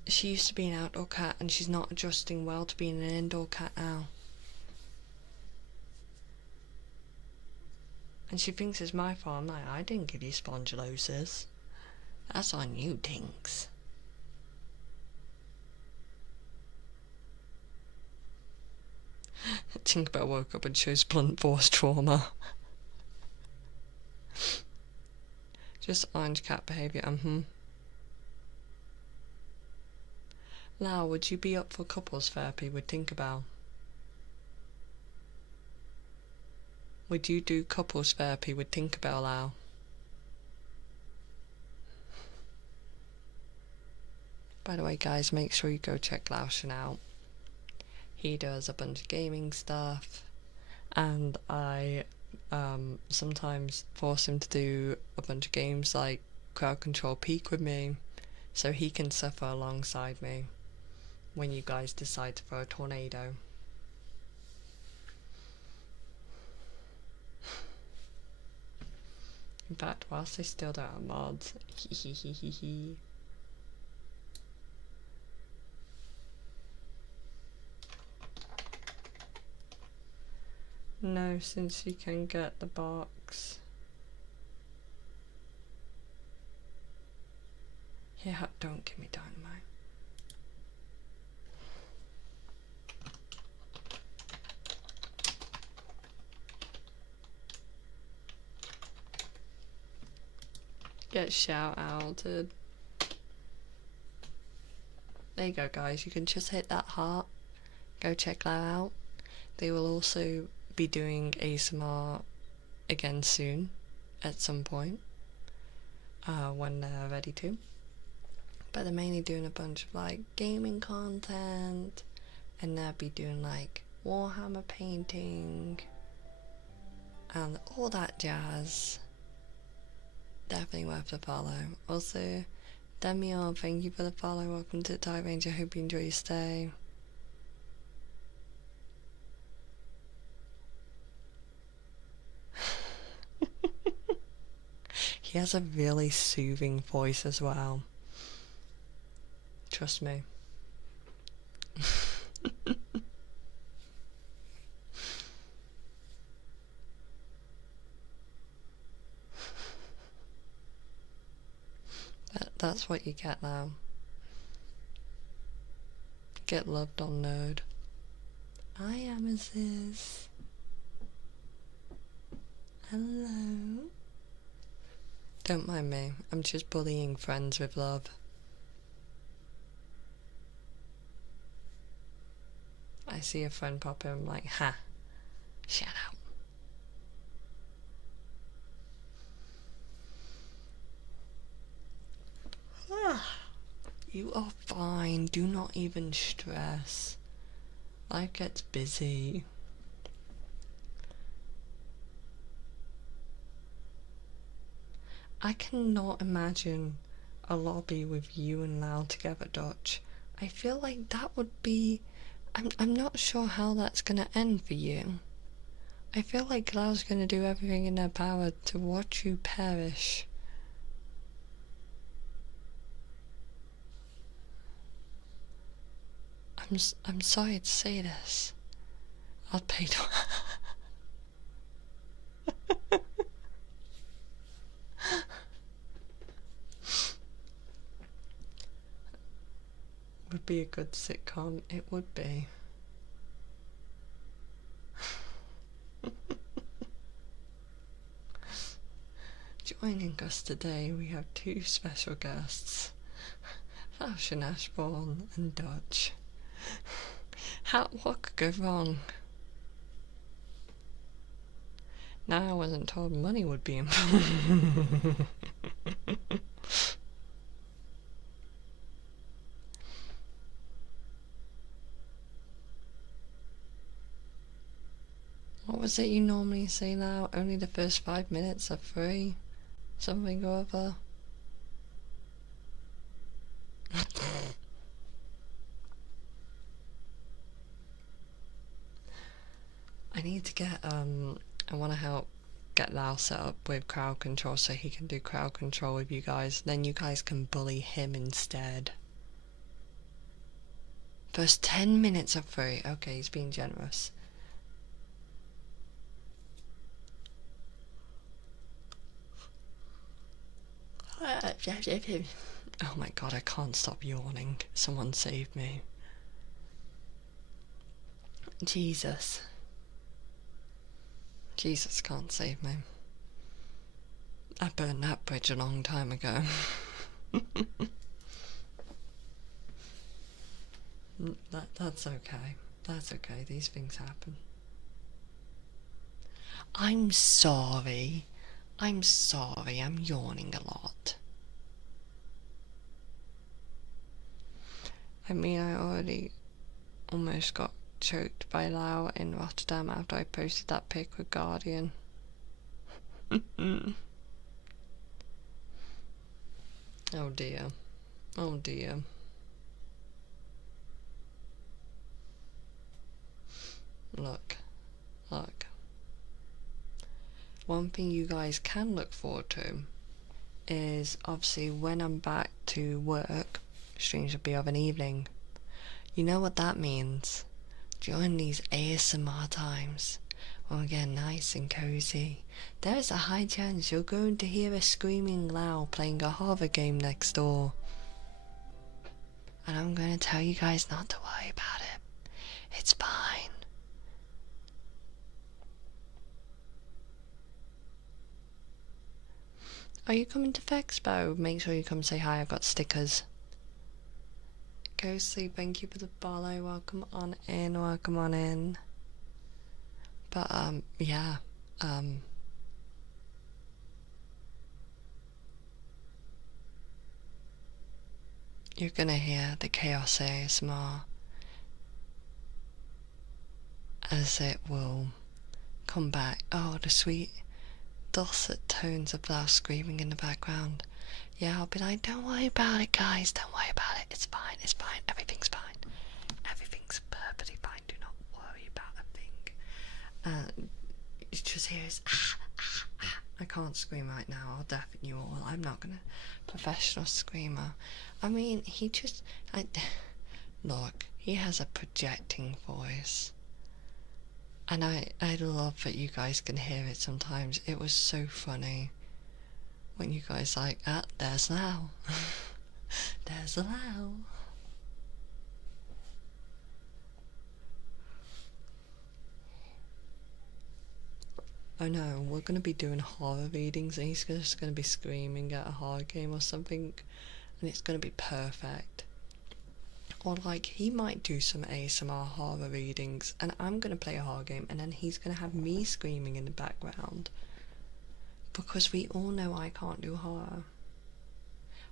She used to be an outdoor cat and she's not adjusting well to being an indoor cat now. And she thinks it's my fault. I'm like, I didn't give you spondylosis. That's on you, Tinks. Tinkerbell woke up and chose blunt force trauma. Just orange cat behaviour, Lau, would you be up for couples therapy with Tinkerbell? Would you do couples therapy with Tinkerbell, Lau? By the way, guys, make sure you go check Laoshin out. He does a bunch of gaming stuff, and I sometimes force him to do a bunch of games like Crowd Control Peak with me, so he can suffer alongside me when you guys decide to throw a tornado. In fact, whilst I still don't have mods, No, since you can get the box. Yeah, don't give me dynamite. Get shout outed. There you go, guys. You can just hit that heart. Go check that out. They will also be doing ASMR again soon, at some point, when they're ready to. But they're mainly doing a bunch of like gaming content, and they'll be doing like Warhammer painting and all that jazz. Definitely worth the follow. Also, Demion, thank you for the follow. Welcome to the Tide Range. I hope you enjoy your stay. He has a really soothing voice as well. Trust me. That's what you get now. Get loved on Nerd. Hi, Amethyst. Hello. Don't mind me. I'm just bullying friends with love. I see a friend pop in, I'm like, ha. Shut up. You are fine. Do not even stress. Life gets busy. I cannot imagine a lobby with you and Lau together, Dutch. I feel like that would be... I'm not sure how that's gonna end for you. I feel like Lau's gonna do everything in her power to watch you perish. I'm sorry to say this. I'll pay to... Would be a good sitcom. It would be. Joining us today, we have two special guests, Fashion Ashbourne and Dutch. What could go wrong? Now I wasn't told money would be involved. What was it you normally say now? Only the first 5 minutes are free? Something or other? I need to get, I want to help get Lau set up with crowd control so he can do crowd control with you guys. Then you guys can bully him instead. First 10 minutes are free. Okay, he's being generous. Oh my god, I can't stop yawning. Someone save me. Jesus. Jesus can't save me. I burned that bridge a long time ago. That's okay. That's okay. These things happen. I'm sorry. I'm sorry. I'm yawning a lot. I mean, I already almost got choked by Lau in Rotterdam after I posted that pic with Guardian. Oh dear. Oh dear. Look. One thing you guys can look forward to is obviously when I'm back to work, streams will be of an evening. You know what that means? During these ASMR times, when we get nice and cozy, there's a high chance you're going to hear a screaming Lau playing a horror game next door. And I'm going to tell you guys not to worry about it. It's fine. Are you coming to Fexpo? Make sure you come say hi, I've got stickers. Ghostly, thank you for the follow, welcome on in. But, yeah, you're gonna hear the Chaos ASMR as it will come back. Oh, the sweet dulcet tones of Lau screaming in the background. Yeah, I'll be like, don't worry about it, guys, don't worry about it, it's fine, everything's fine. Everything's perfectly fine, do not worry about a thing. You just hear his I can't scream right now, I'll deafen you all. I'm not gonna. Professional screamer. I mean, look, he has a projecting voice. And I love that you guys can hear it sometimes. It was so funny when you guys like, there's Lau. There's Lau. Oh no, we're gonna be doing horror readings and he's just gonna be screaming at a horror game or something and it's gonna be perfect. Or like, he might do some ASMR horror readings and I'm gonna play a horror game and then he's gonna have me screaming in the background. Because we all know I can't do horror.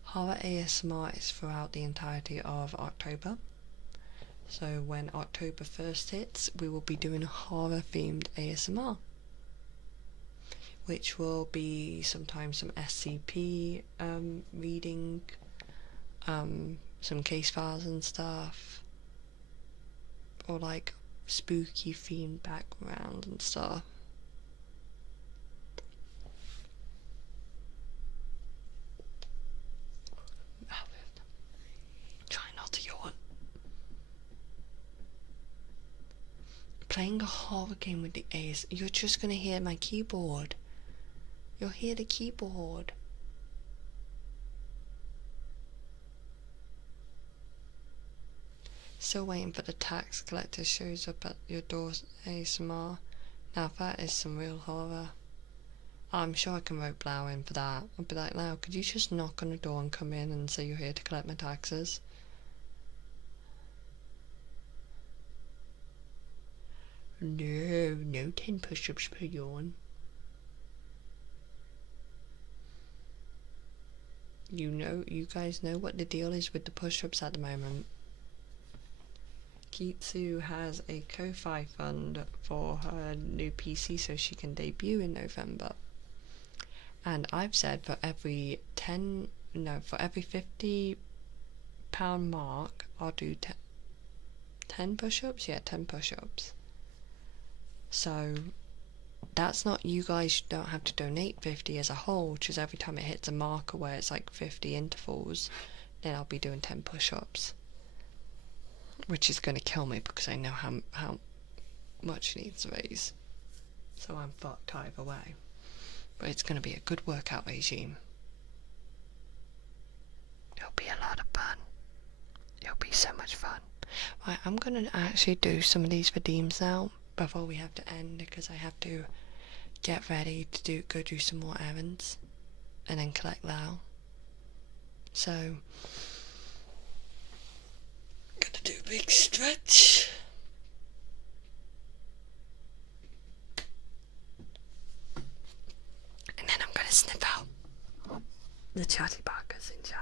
Horror ASMR is throughout the entirety of October. So when October 1st hits, we will be doing a horror themed ASMR. Which will be sometimes some SCP reading, some case files and stuff, or like spooky themed background and stuff. Try not to yawn. Playing a horror game with the A's, you're just gonna hear my keyboard. You'll hear the keyboard. Still waiting for the tax collector shows up at your door ASMR. Now that is some real horror. I'm sure I can rope Lau in for that. I'll be like, Lau, could you just knock on the door and come in and say you're here to collect my taxes? No 10 push-ups per yawn. You guys know what the deal is with the push-ups at the moment. Kitsu has a Ko-Fi fund for her new PC so she can debut in November. And I've said for every £50 mark, I'll do 10 push-ups? Yeah, 10 push-ups. So that's not, you guys don't have to donate 50 as a whole, just every time it hits a marker where it's like 50 intervals, then I'll be doing 10 push-ups. Which is going to kill me because I know how much it needs to raise. So I'm fucked either way. But it's going to be a good workout regime. It'll be a lot of fun. It'll be so much fun. Right, I'm going to actually do some of these redeems now before we have to end because I have to get ready to go do some more errands and then collect Lau. So gonna do a big stretch. And then I'm gonna sniff out the chatty backers in chat.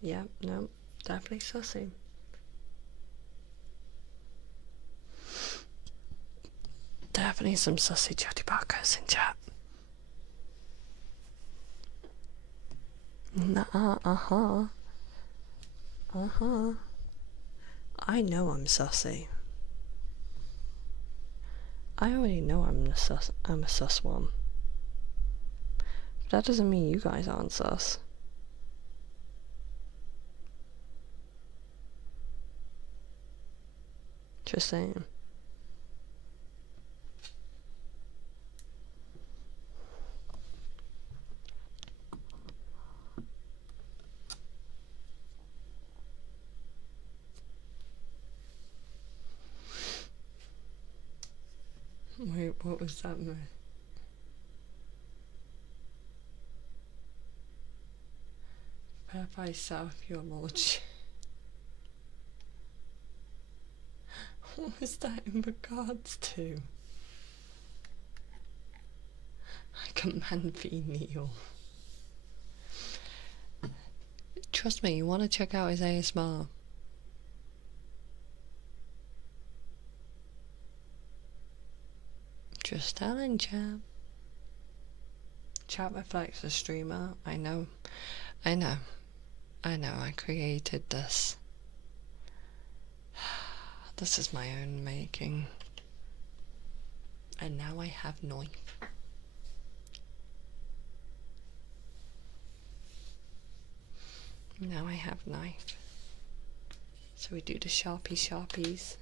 Yeah, no, definitely sussy. Definitely some sussy chatty backers in chat. I know I'm sussy. I already know I'm a sus one. But that doesn't mean you guys aren't sus. Just saying. Wait, what was that? Verify South, your lordship. What was that in regards to? I command thee, kneel. Trust me, you want to check out his ASMR. telling, chat. Chat reflects the streamer. I know. I created this. This is my own making. And now I have knife. Now I have knife. So we do the sharpies.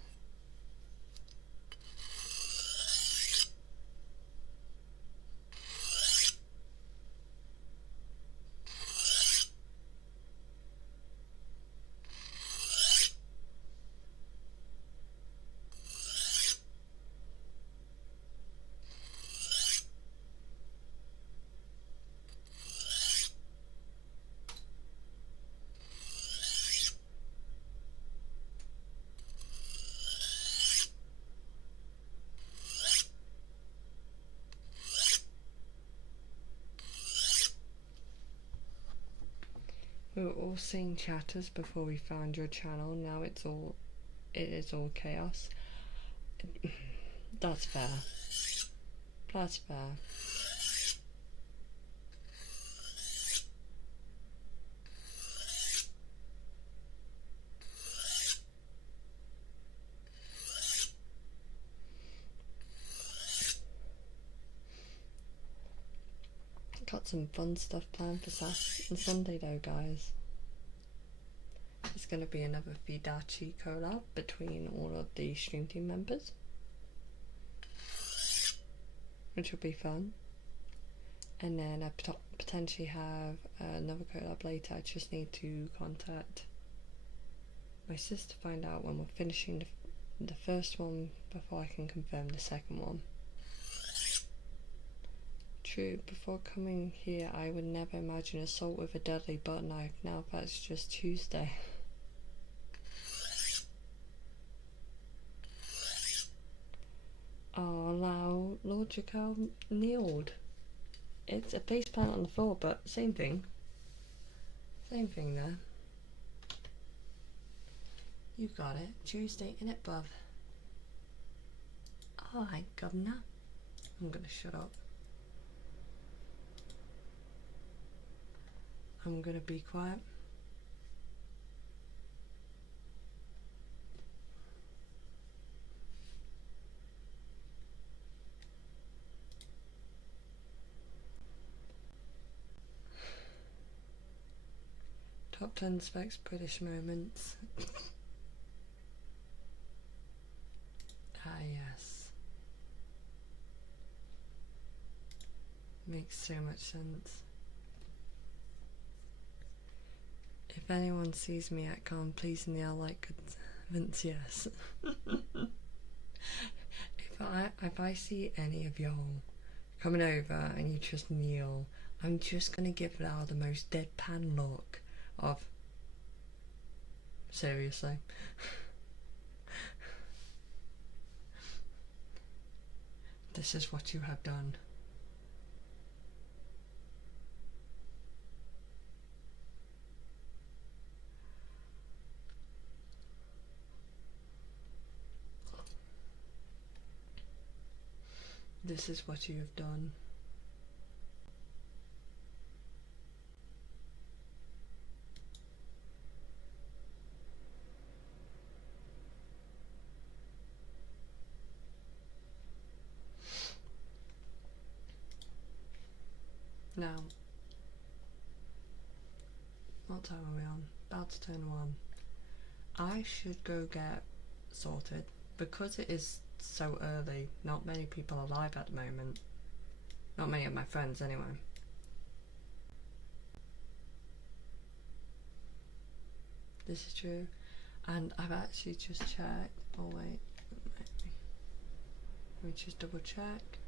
We were all seeing chatters before we found your channel. Now it is all chaos. That's fair. That's fair. Got some fun stuff planned for Saturday and Sunday though, guys. There's going to be another Vidachi collab between all of the stream team members, which will be fun. And then I potentially have another collab later. I just need to contact my sister to find out when we're finishing the first one before I can confirm the second one. True, before coming here I would never imagine assault with a deadly butter knife. Now that's just Tuesday. Oh, now Lord Jakal kneeled. It's a face plant on the floor, but same thing. Same thing there. You got it. Tuesday in it, bruv. Alright, governor. I'm gonna shut up. I'm gonna be quiet. Top 10 Specs British moments. Ah, yes. Makes so much sense. If anyone sees me at con, please kneel like Vince, yes. if I see any of y'all coming over and you just kneel, I'm just gonna give Lau the most deadpan look of seriously. This is what you have done. This is what you have done. Now, what time are we on? About to turn 1. I should go get sorted because it is so early. Not many people are alive at the moment. Not many of my friends anyway. This is true. And I've actually just checked. Oh wait, let me just double check.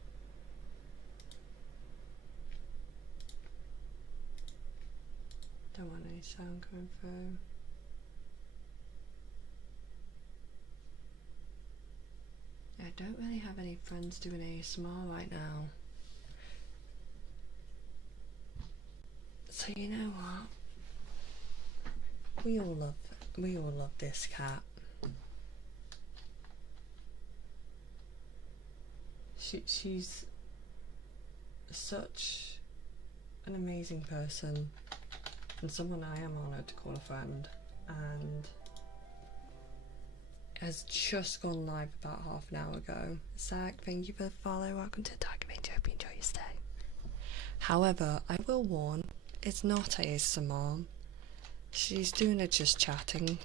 Don't want any sound coming through. I don't really have any friends doing ASMR right now. So you know what? We all love this cat. she's such an amazing person and someone I am honoured to call a friend, and has just gone live about half an hour ago. Zach, thank you for the follow. Welcome to Tiger Binge. Hope you enjoy your stay. However, I will warn, it's not ASMR. She's doing it just chatting,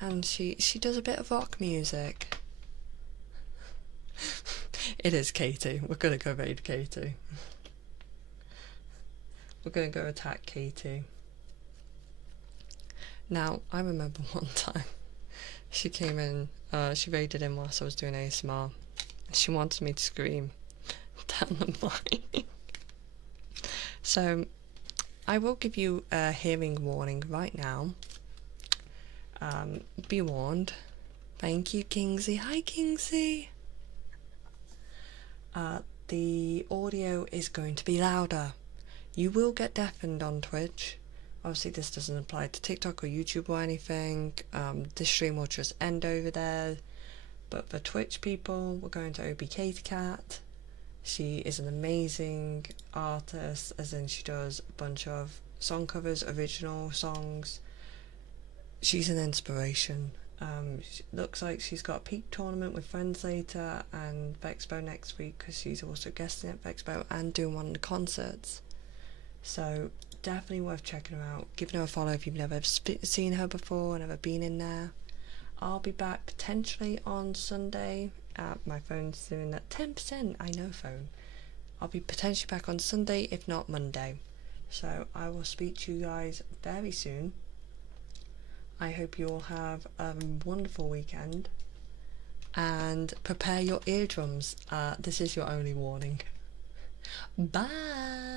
and she does a bit of rock music. It is Katie. We're gonna go raid Katie. We're gonna go attack Katie. Now, I remember one time she came in, she raided in whilst I was doing ASMR. She wanted me to scream down the mic. So, I will give you a hearing warning right now. Be warned. Thank you, Kingsley. Hi, Kingsley. The audio is going to be louder. You will get deafened on Twitch. Obviously this doesn't apply to TikTok or YouTube or anything. This stream will just end over there. But for Twitch people, we're going to OB Katie Cat. She is an amazing artist, as in she does a bunch of song covers, original songs. She's an inspiration. Looks like she's got a peak tournament with friends later and Vexpo next week, because she's also guesting at Vexpo and doing one of the concerts. So definitely worth checking her out. Giving her a follow if you've never seen her before, never been in there. I'll be back potentially on Sunday. My phone's doing that 10%, I know phone. I'll be potentially back on Sunday, if not Monday. So I will speak to you guys very soon. I hope you all have a wonderful weekend. And prepare your eardrums. This is your only warning. Bye!